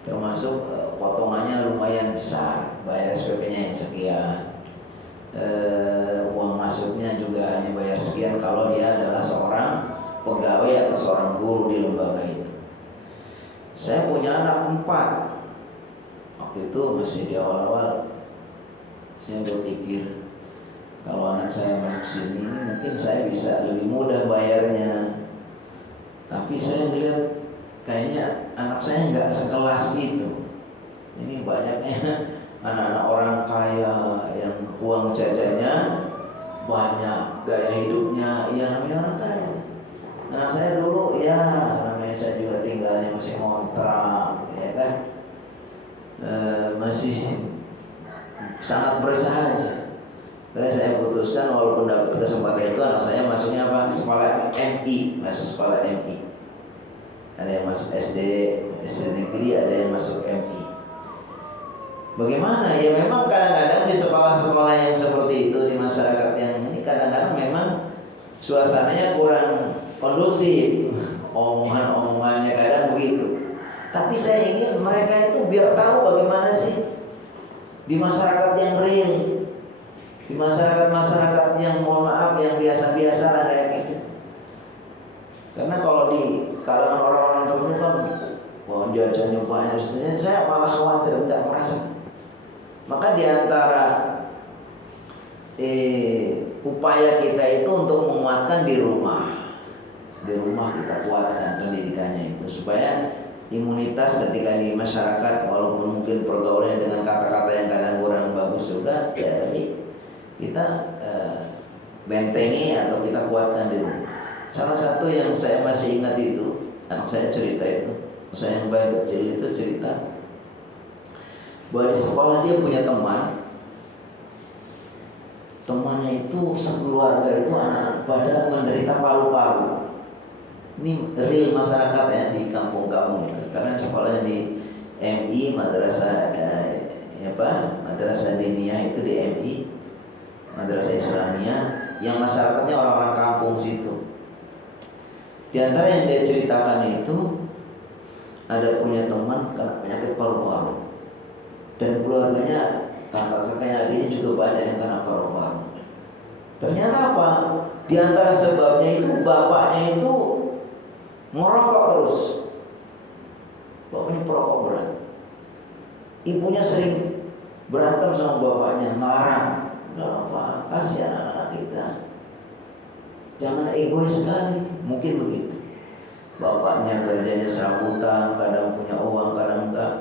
termasuk potongannya lumayan besar, bayar SPP-nya yang sekian, uang masuknya juga hanya bayar sekian kalau dia adalah seorang pegawai atau seorang guru di lembaga itu. Saya punya anak 4. Waktu itu masih di awal-awal. Saya berpikir, kalau anak saya masuk sini mungkin saya bisa lebih mudah bayarnya. Tapi saya melihat kayaknya anak saya nggak sekelas itu. Ini banyaknya anak-anak orang kaya yang uang jajannya banyak, gaya hidupnya ya namanya orang kaya. Anak saya dulu ya namanya saya juga tinggalnya masih ngontrak ya kan, masih sangat bersahaja. Jadi saya putuskan walaupun dapat kesempatan itu, anak saya masuknya apa? Sekolah MI, masuk sekolah MI. Ada yang masuk SD negeri, ada yang masuk MI. Bagaimana? Ya memang kadang-kadang di sekolah-sekolah yang seperti itu, di masyarakat yang ini kadang-kadang memang suasananya kurang kondusif, omongan-omongannya kadang begitu. Tapi saya ingin mereka itu biar tahu bagaimana sih di masyarakat yang real, di masyarakat yang mohon maaf yang biasa-biasa lah kayak gitu. Karena kalau di kalangan orang-orang tertentu kan wah jajannya banyak, sebenarnya saya malah khawatir nggak merasa. Maka di antara upaya kita itu untuk menguatkan di rumah kita kuatkan pendidikannya itu supaya imunitas ketika di masyarakat, walaupun mungkin pergaulannya dengan kata-kata yang kadang kurang bagus juga, ya tapi kita bentengi atau kita kuatkan di rumah. Salah satu yang saya masih ingat itu, anak saya cerita itu, saya yang bayi kecil itu cerita bahwa di sekolah dia punya temannya itu sekeluarga itu anak pada menderita paru-paru. Ini real masyarakat ya di kampung-kampung itu, karena sekolahnya di MI madrasah madrasah diniyah itu di MI, madrasah Islamiyah yang masyarakatnya orang-orang kampung situ. Di antara yang dia ceritakan itu ada punya teman kena penyakit paru-paru dan keluarganya kakak-kakaknya adiknya juga banyak yang kena paru-paru. Ternyata apa? Di antara sebabnya itu bapaknya itu ngerokok terus. Bapaknya perokok berat. Ibunya sering berantem sama bapaknya, ngelarang. Enggak apa, kasihan anak-anak kita. Jangan egois sekali, mungkin begitu. Bapaknya kerjanya serabutan, kadang punya uang, kadang enggak.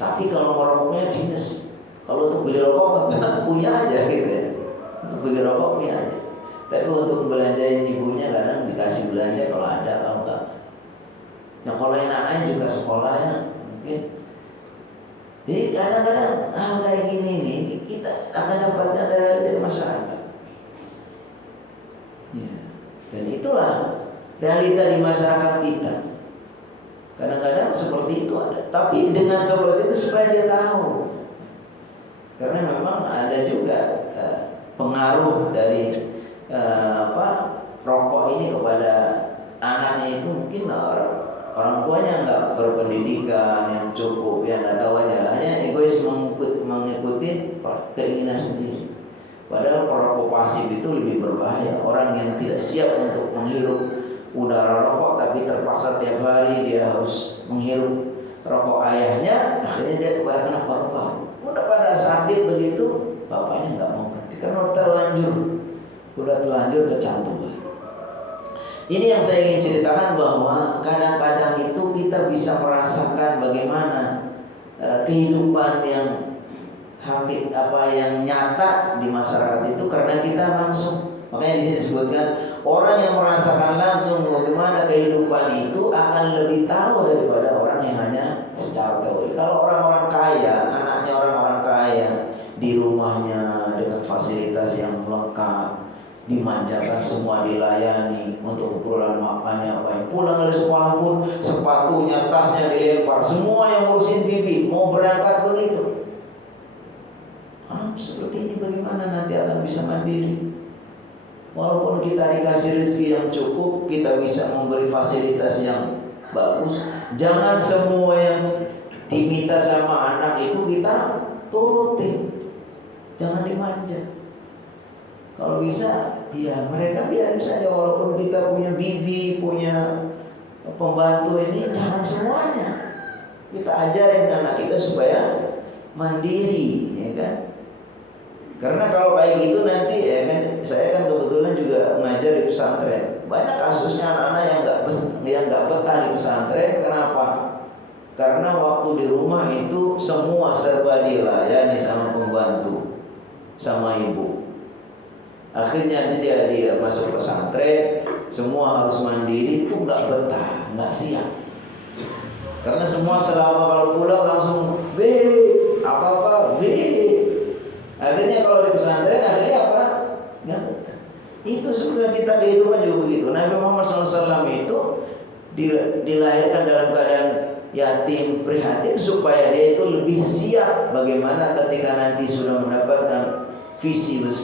Tapi kalau ngerokoknya dinas. Kalau untuk beli rokok punya aja gitu ya. Untuk beli rokok punya aja. Tapi untuk belanjain ibunya kadang dikasih belanja kalau ada, kalau enggak. Nah kalau yang anaknya juga sekolahnya mungkin. Jadi kadang-kadang hal kayak gini nih kita akan dapatkan dari masyarakat. Ya. Dan itulah realita di masyarakat kita. Kadang-kadang seperti itu ada. Tapi dengan seperti itu supaya dia tahu. Karena memang ada juga pengaruh dari rokok ini kepada anaknya itu mungkin orang tuanya nggak berpendidikan yang cukup, ya nggak tahu aja, hanya egois mengikuti keinginan sendiri. Padahal perokok pasif itu lebih berbahaya. Orang yang tidak siap untuk menghirup udara rokok, tapi terpaksa tiap hari dia harus menghirup rokok ayahnya. Akhirnya dia kepada kena paru-paru. Udah pada sakit begitu, bapaknya nggak mau berhenti karena udah terlanjur kecantum. Ini yang saya ingin ceritakan, bahwa kadang-kadang itu kita bisa merasakan bagaimana kehidupan yang yang nyata di masyarakat itu karena kita langsung. Makanya di sini disebutkan orang yang merasakan langsung bagaimana kehidupan itu akan lebih tahu daripada orang yang hanya secara teori. Kalau orang-orang kaya, anaknya orang-orang kaya, di rumahnya dengan fasilitas yang lengkap, dimanjakan, semua dilayani, untuk keperluan makannya apa yang pulang dari sekolah pun sepatunya, tasnya dilempar, semua yang ngurusin bibi, mau berangkat begitu. Seperti ini bagaimana nanti akan bisa mandiri? Walaupun kita dikasih rezeki yang cukup, kita bisa memberi fasilitas yang bagus, jangan semua yang diminta sama anak itu kita turutin, jangan dimanja. Kalau bisa, ya mereka biarin saja. Walaupun kita punya bibi, punya pembantu ini, jangan semuanya. Kita ajarin anak kita supaya mandiri, ya kan? Karena kalau kayak gitu nanti, ya kan, saya kan kebetulan juga ngajar di pesantren. Banyak kasusnya anak-anak yang nggak betah di pesantren. Kenapa? Karena waktu di rumah itu semua serba dilayani sama pembantu, sama ibu. Akhirnya dia masuk pesantren, semua harus mandiri, itu nggak betah, nggak siap. Karena semua selama kalau pulang langsung apa-apa. Akhirnya kalau di pesantren akhirnya apa? Nggak betah. Itu sebenarnya kita kehidupan juga begitu. Nabi Muhammad SAW itu dilahirkan dalam keadaan yatim, prihatin, supaya dia itu lebih siap bagaimana ketika nanti sudah mendapatkan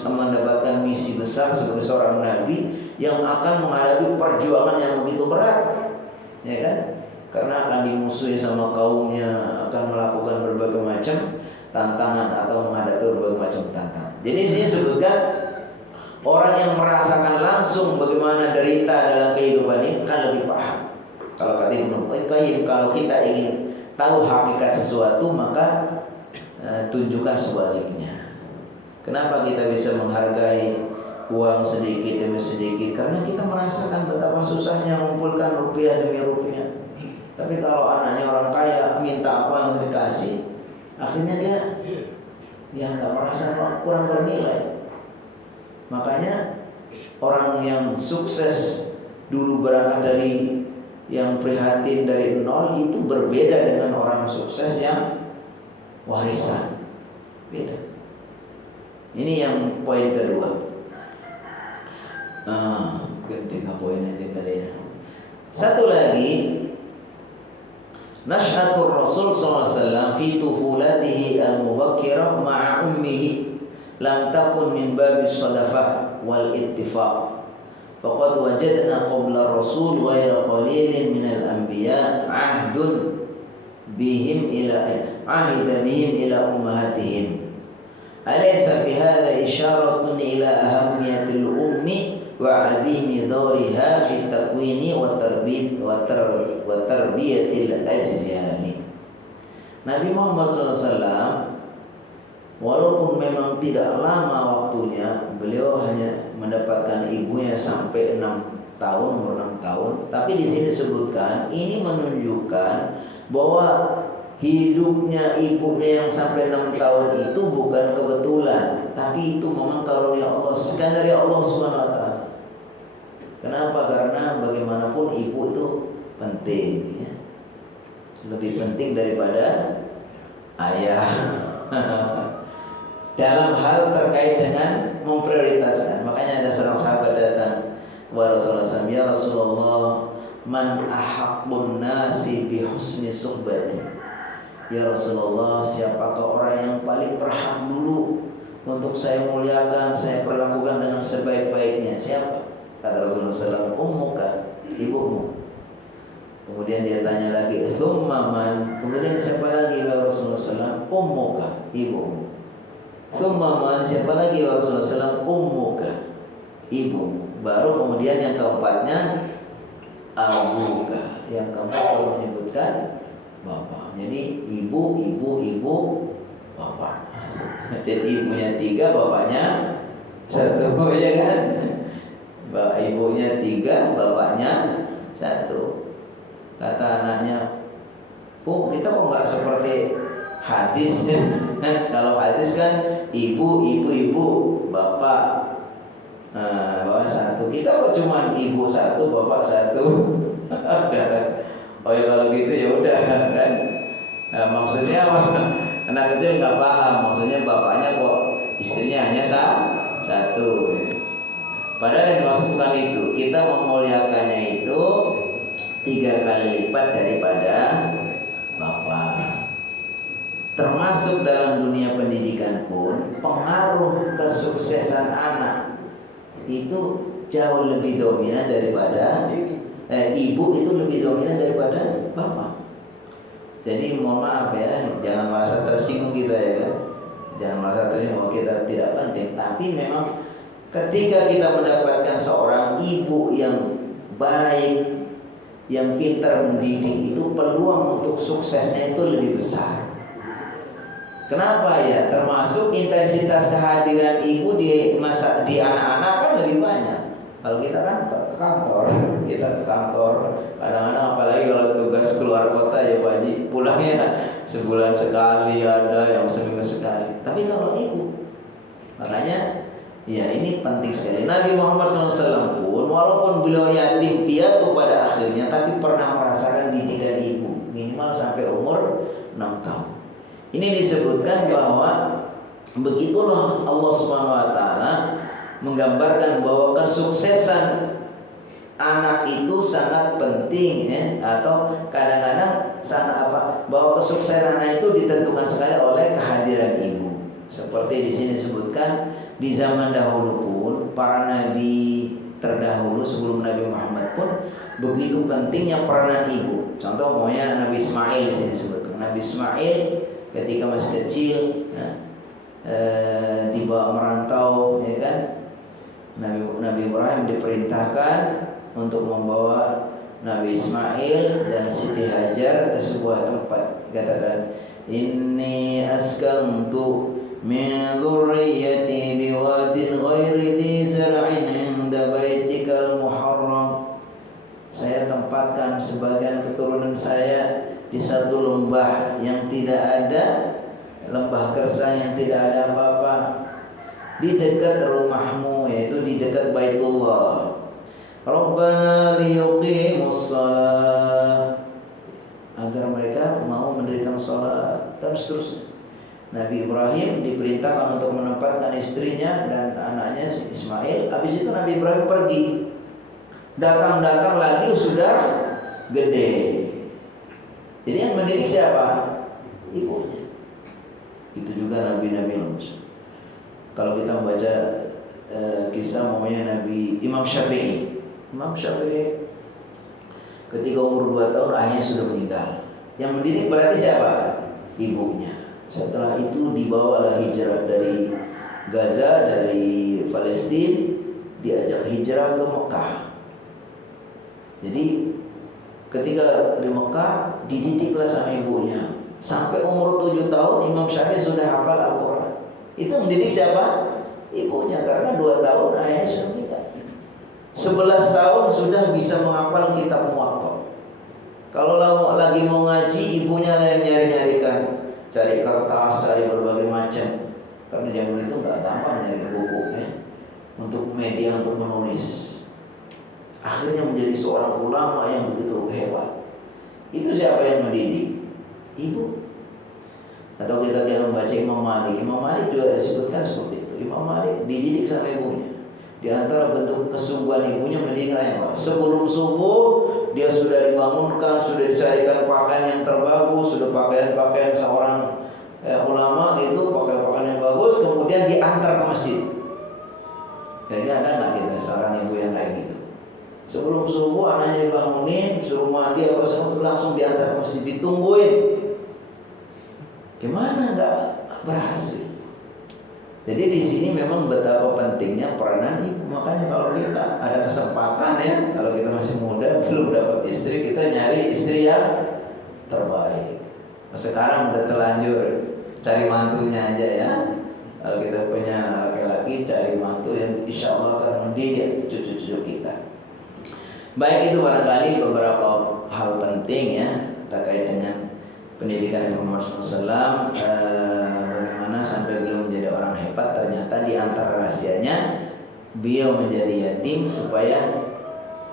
mendapatkan misi besar sebagai seorang nabi yang akan menghadapi perjuangan yang begitu berat, ya kan? Karena akan dimusuhi sama kaumnya, akan melakukan berbagai macam tantangan atau menghadapi berbagai macam tantangan. Jadi sini sebutkan orang yang merasakan langsung bagaimana derita dalam kehidupan ini kan lebih paham. Kalau kata Ibnu Qayyim, kalau kita ingin tahu hakikat sesuatu, maka tunjukkan sebaliknya. Kenapa kita bisa menghargai uang sedikit demi sedikit? Karena kita merasakan betapa susahnya mengumpulkan rupiah demi rupiah. Tapi kalau anaknya orang kaya, minta apa yang dikasih, akhirnya dia nggak merasa kurang bernilai. Makanya orang yang sukses dulu berangkat dari yang prihatin dari nol itu berbeda dengan orang sukses yang warisan. Beda. Ini yang poin kedua. Mungkin 3 poin aja kali ya. Satu lagi, nash'atur Rasul SAW fi tufulatihi al-mubakkirah ma'a ummihi lam takun min babis sadafah wal ittifaq. Faqad wajadna qabla Rasul ghayra qalilin min al-anbiya ahdun bihim ila ummahatihim. Alaysa fi hadha isyaratun ila ahammiyatil ummi wa 'azimi dawriha fi takwini wa tarbiyatil ajyali. Nabi Muhammad SAW walaupun memang tidak lama waktunya, beliau hanya mendapatkan ibunya sampai 6 tahun, umur 6 tahun. Tapi di sini disebutkan ini menunjukkan bahwa hidupnya ibunya yang sampai 6 tahun itu bukan kebetulan, tapi itu memang karunia Allah, sekian dari Allah SWT. Kenapa? Karena bagaimanapun ibu itu penting, ya. Lebih penting daripada ayah dalam hal terkait dengan memprioritaskan. Makanya ada seorang sahabat datang kepada Rasulullah SAW, ya Rasulullah, man ahabbun nasi bi husni suhbati. Ya Rasulullah, siapakah orang yang paling berhak dulu untuk saya muliakan, saya perlakukan dengan sebaik-baiknya? Siapa? Kata Rasulullah SAW, ummuka, ibumu. Kemudian dia tanya lagi, thumma man? Kemudian siapa lagi ya Rasulullah SAW? Ummuka, ibumu. Thumma man? Siapa lagi ya Rasulullah SAW? Ummuka, ibumu. Baru kemudian yang keempatnya abuka. Yang keempat kalau menyebutkan bapak. Jadi ibu, bapak. Jadi ibunya 3, bapaknya 1, ya kan? Ibunya 3, bapaknya 1. Kata anaknya, "Bu, kita kok nggak seperti hadis?" Kalau hadis kan ibu, bapak, bapak 1. Kita kok cuma ibu 1, bapak 1. Oh ya kalau gitu ya udah kan. Nah, maksudnya apa? Anak kecil nggak paham. Maksudnya bapaknya kok istrinya hanya 1. Padahal yang dimaksud bukan itu. Kita memuliakannya itu 3 kali lipat daripada bapak. Termasuk dalam dunia pendidikan pun, pengaruh kesuksesan anak itu jauh lebih dominan daripada ibu, itu lebih dominan daripada bapak. Jadi mohon maaf ya, jangan merasa tersinggung kita ya kan. Jangan merasa tersinggung kita tidak penting. Tapi memang ketika kita mendapatkan seorang ibu yang baik, yang pintar mendidik, itu peluang untuk suksesnya itu lebih besar. Kenapa ya? Termasuk intensitas kehadiran ibu di anak-anak kan lebih banyak. Kalau kita kan ke kantor, kadang-kadang apalagi kalau tugas keluar kota ya Pak Haji, pulangnya sebulan sekali, ada yang seminggu sekali. Tapi kalau ibu, makanya ya ini penting sekali. Nabi Muhammad SAW pun walaupun beliau yatim piatu pada akhirnya, tapi pernah merasakan didikan ibu minimal sampai umur 6 tahun. Ini disebutkan bahwa begitulah Allah SWT menggambarkan bahwa kesuksesan anak itu sangat penting ya, atau kadang-kadang sangat bahwa kesuksesan anak itu ditentukan sekali oleh kehadiran ibu. Seperti di sini disebutkan, di zaman dahulu pun para nabi terdahulu sebelum Nabi Muhammad pun begitu pentingnya peranan ibu. Contoh pokoknya Nabi Ismail di sini disebutkan. Nabi Ismail ketika masih kecil dibawa merantau ya kan. Nabi Ibrahim diperintahkan untuk membawa Nabi Ismail dan Siti Hajar ke sebuah tempat. Katakan, "Inni askantu min dzurriyyati biwadin ghairi dzi zar'in 'inda baitikal muharram." Saya tempatkan sebagian keturunan saya di satu lembah yang tidak ada, lembah gersang yang tidak ada apa-apa, di dekat rumahmu, yaitu di dekat Baitullah. Rabbana liyuqimus shalah, agar mereka mau mendirikan salat, dan seterusnya. Nabi Ibrahim diperintahkan untuk menempatkan istrinya dan anaknya Ismail. Habis itu Nabi Ibrahim pergi. Datang lagi sudah gede. Jadi yang mendidik siapa? Ibunya. Itu juga nabi-nabi lain. Kalau kita membaca kisah Nabi Imam Syafi'i. Imam Syafi'i ketika umur 2 tahun ayahnya sudah meninggal. Yang mendidik berarti siapa? Ibunya. Setelah itu dibawalah hijrah dari Gaza, dari Palestina, diajak hijrah ke Mekah. Jadi ketika di Mekah dididiklah sama ibunya. Sampai umur 7 tahun Imam Syafi'i sudah hafal Al-Quran. Itu mendidik siapa? Ibunya, karena 2 tahun ayahnya sudah meninggal. 11 tahun sudah bisa menghafal kitab Muwatta. Kalau lagi mau ngaji, ibunya lah yang nyari-nyarikan, cari kertas, cari berbagai macam. Karena zaman itu nggak gampang nyari buku ya, untuk media untuk menulis. Akhirnya menjadi seorang ulama yang begitu hebat. Itu siapa yang mendidik? Ibu. Atau kita membaca Imam Malik. Imam Malik juga disebutkan seperti itu. Imam Malik dididik sama ibunya. Di antara bentuk kesungguhan ibunya mendidik apa? Sebelum subuh dia sudah dibangunkan, sudah dicarikan pakaian yang terbagus, sudah pakaian seorang ulama itu, pakaian yang bagus, kemudian diantar ke masjid. Kira-kira ada nggak kita seorang ibu yang kayak gitu? Sebelum subuh anaknya dibangunin, suruh mandi apa semua, langsung diantar ke masjid, ditungguin. Gimana nggak berhasil? Jadi di sini memang betapa pentingnya peranan ibu. Makanya kalau kita ada kesempatan ya, kalau kita masih muda belum dapat istri, kita nyari istri yang terbaik. Sekarang udah terlanjur cari mantunya aja ya. Kalau kita punya laki-laki, cari mantu yang insya Allah akan mendidik cucu-cucu kita. Baik, itu barangkali beberapa hal penting ya terkait dengan pendidikan Nabi Muhammad SAW. Bagaimana sampai beliau menjadi orang hebat. Ternyata di antara rahasianya beliau menjadi yatim supaya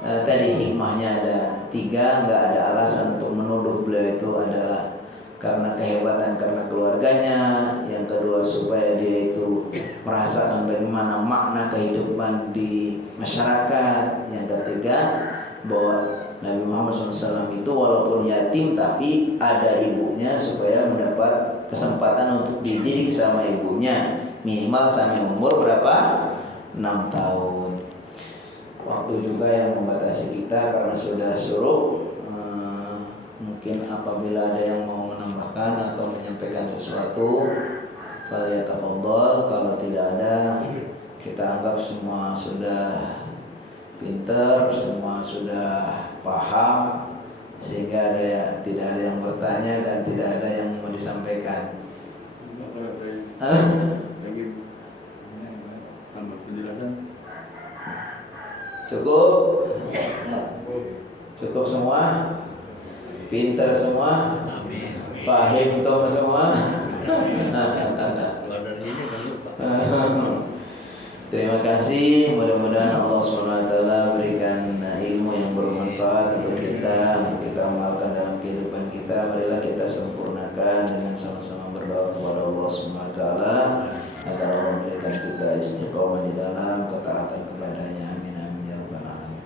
tadi hikmahnya ada 3. Nggak ada alasan untuk menuduh beliau itu adalah karena kehebatan, karena keluarganya. Yang kedua, supaya dia itu merasakan bagaimana makna kehidupan di masyarakat. Yang ketiga, bahwa Nabi Muhammad SAW itu walaupun yatim tapi ada ibunya, supaya mendapat kesempatan untuk dididik sama ibunya minimal sampai umur berapa? 6 tahun. Waktu juga yang membatasi kita karena sudah suruh. Mungkin apabila ada yang mau menambahkan atau menyampaikan sesuatu, falyatafadhal. Kalau tidak ada, kita anggap semua sudah pintar, semua sudah paham, sehingga tidak ada yang bertanya dan tidak ada yang mau disampaikan. Cukup? Cukup semua? Pintar semua? Paham tuh semua? Terima kasih. Mudah-mudahan Allah SWT berikan ilmu yang bermanfaat untuk kita amalkan dalam kehidupan kita. Marilah kita sempurnakan dengan sama-sama berdoa kepada Allah SWT agar Allah memberikan kita istiqomah di dalam ketaatan kepadanya. Amin amin ya rabbal alamin.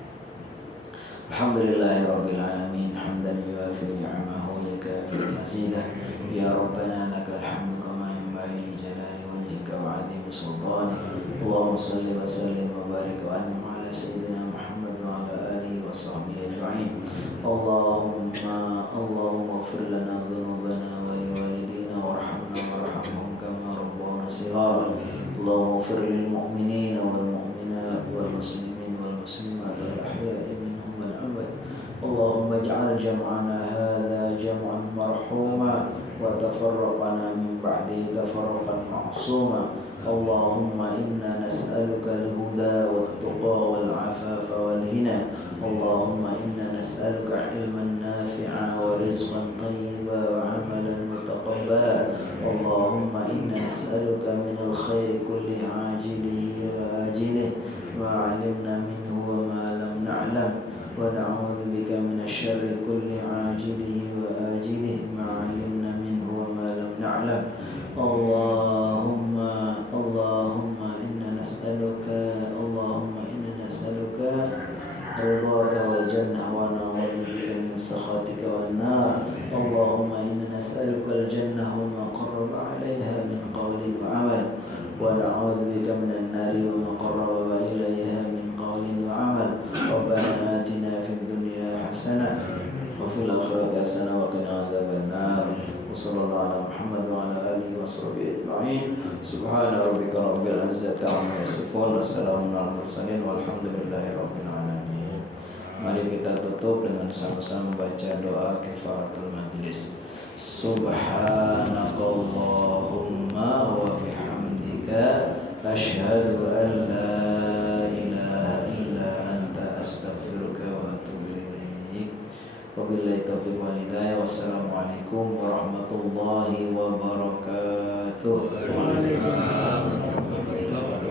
Alhamdulillahirabbil alamin. Hamdan yuwafi ni'amahu wa yukafi mazidah. Ya Rabbana lakal hamdu kama yanbaghi li jalali wajhika wa 'azimi sultanik. Allahumma salli wa sallim wa barik wa an'im ala sayyidina Muhammad wa ala alihi wa sahbihi ajma'in. Allahumma ighfir lana dhunubana wa liwalidina warhamna warhamhum kama rabbana shighara. Allahumma ighfir lil mu'minina wal mu'minat wal muslimin wal muslimat al ahya'i minhum wal amwat. Allahumma ij'al jam'ana hadha jam'an marhuma wa tafarraqana min ba'di tafarraqan ma'suma. Allahumma inna nas'aluka al-huda wat-tuqa wal-'afafa wal-ghina. Allahumma inna nas'aluka ilman nafi'a wa rizqan tayyiba wa 'amalan mutaqabbala. Allahumma inna nas'aluka min al-khairi kulli 'ajilihi wa ajilihi ma 'alimna minhu wa ma lam na'lam, wa na'udzu bika min asy-syarri kulli 'ajilihi wa ajilihi ma 'alimna minhu wa ma lam na'lam. Allahumma inna nas'aluka ridhaka wal jannah wa na'udzu bika min sakhatika wan nar. Allahumma inna nas'aluka al jannah wa ma qarraba 'alayha min qawlin wa 'amal, wa na'udzu bika minan nar wa ma qarraba ilayha min qawlin wa 'amal. Rabbana atina fid dunya hasanah wa fil akhirati hasanah wa qina adzaban nar. Wassallallahu ala Muhammad wa ala alihi wa sahbihi ajma'in. Subhana rabbika rabbil izzati amma yasifun. Wassalamun ala mursalin walhamdulillahi rabbil alamin. Mari kita tutup dengan sama-sama baca doa kifaratul majlis. Subhanakallahumma wa bihamdika asyhadu an la ilaha illa anta astaghfiruka wa atubu ilaik. Wabillahi taufiq wal hidayah. Wassalamualaikum warahmatullahi wabarakatuh.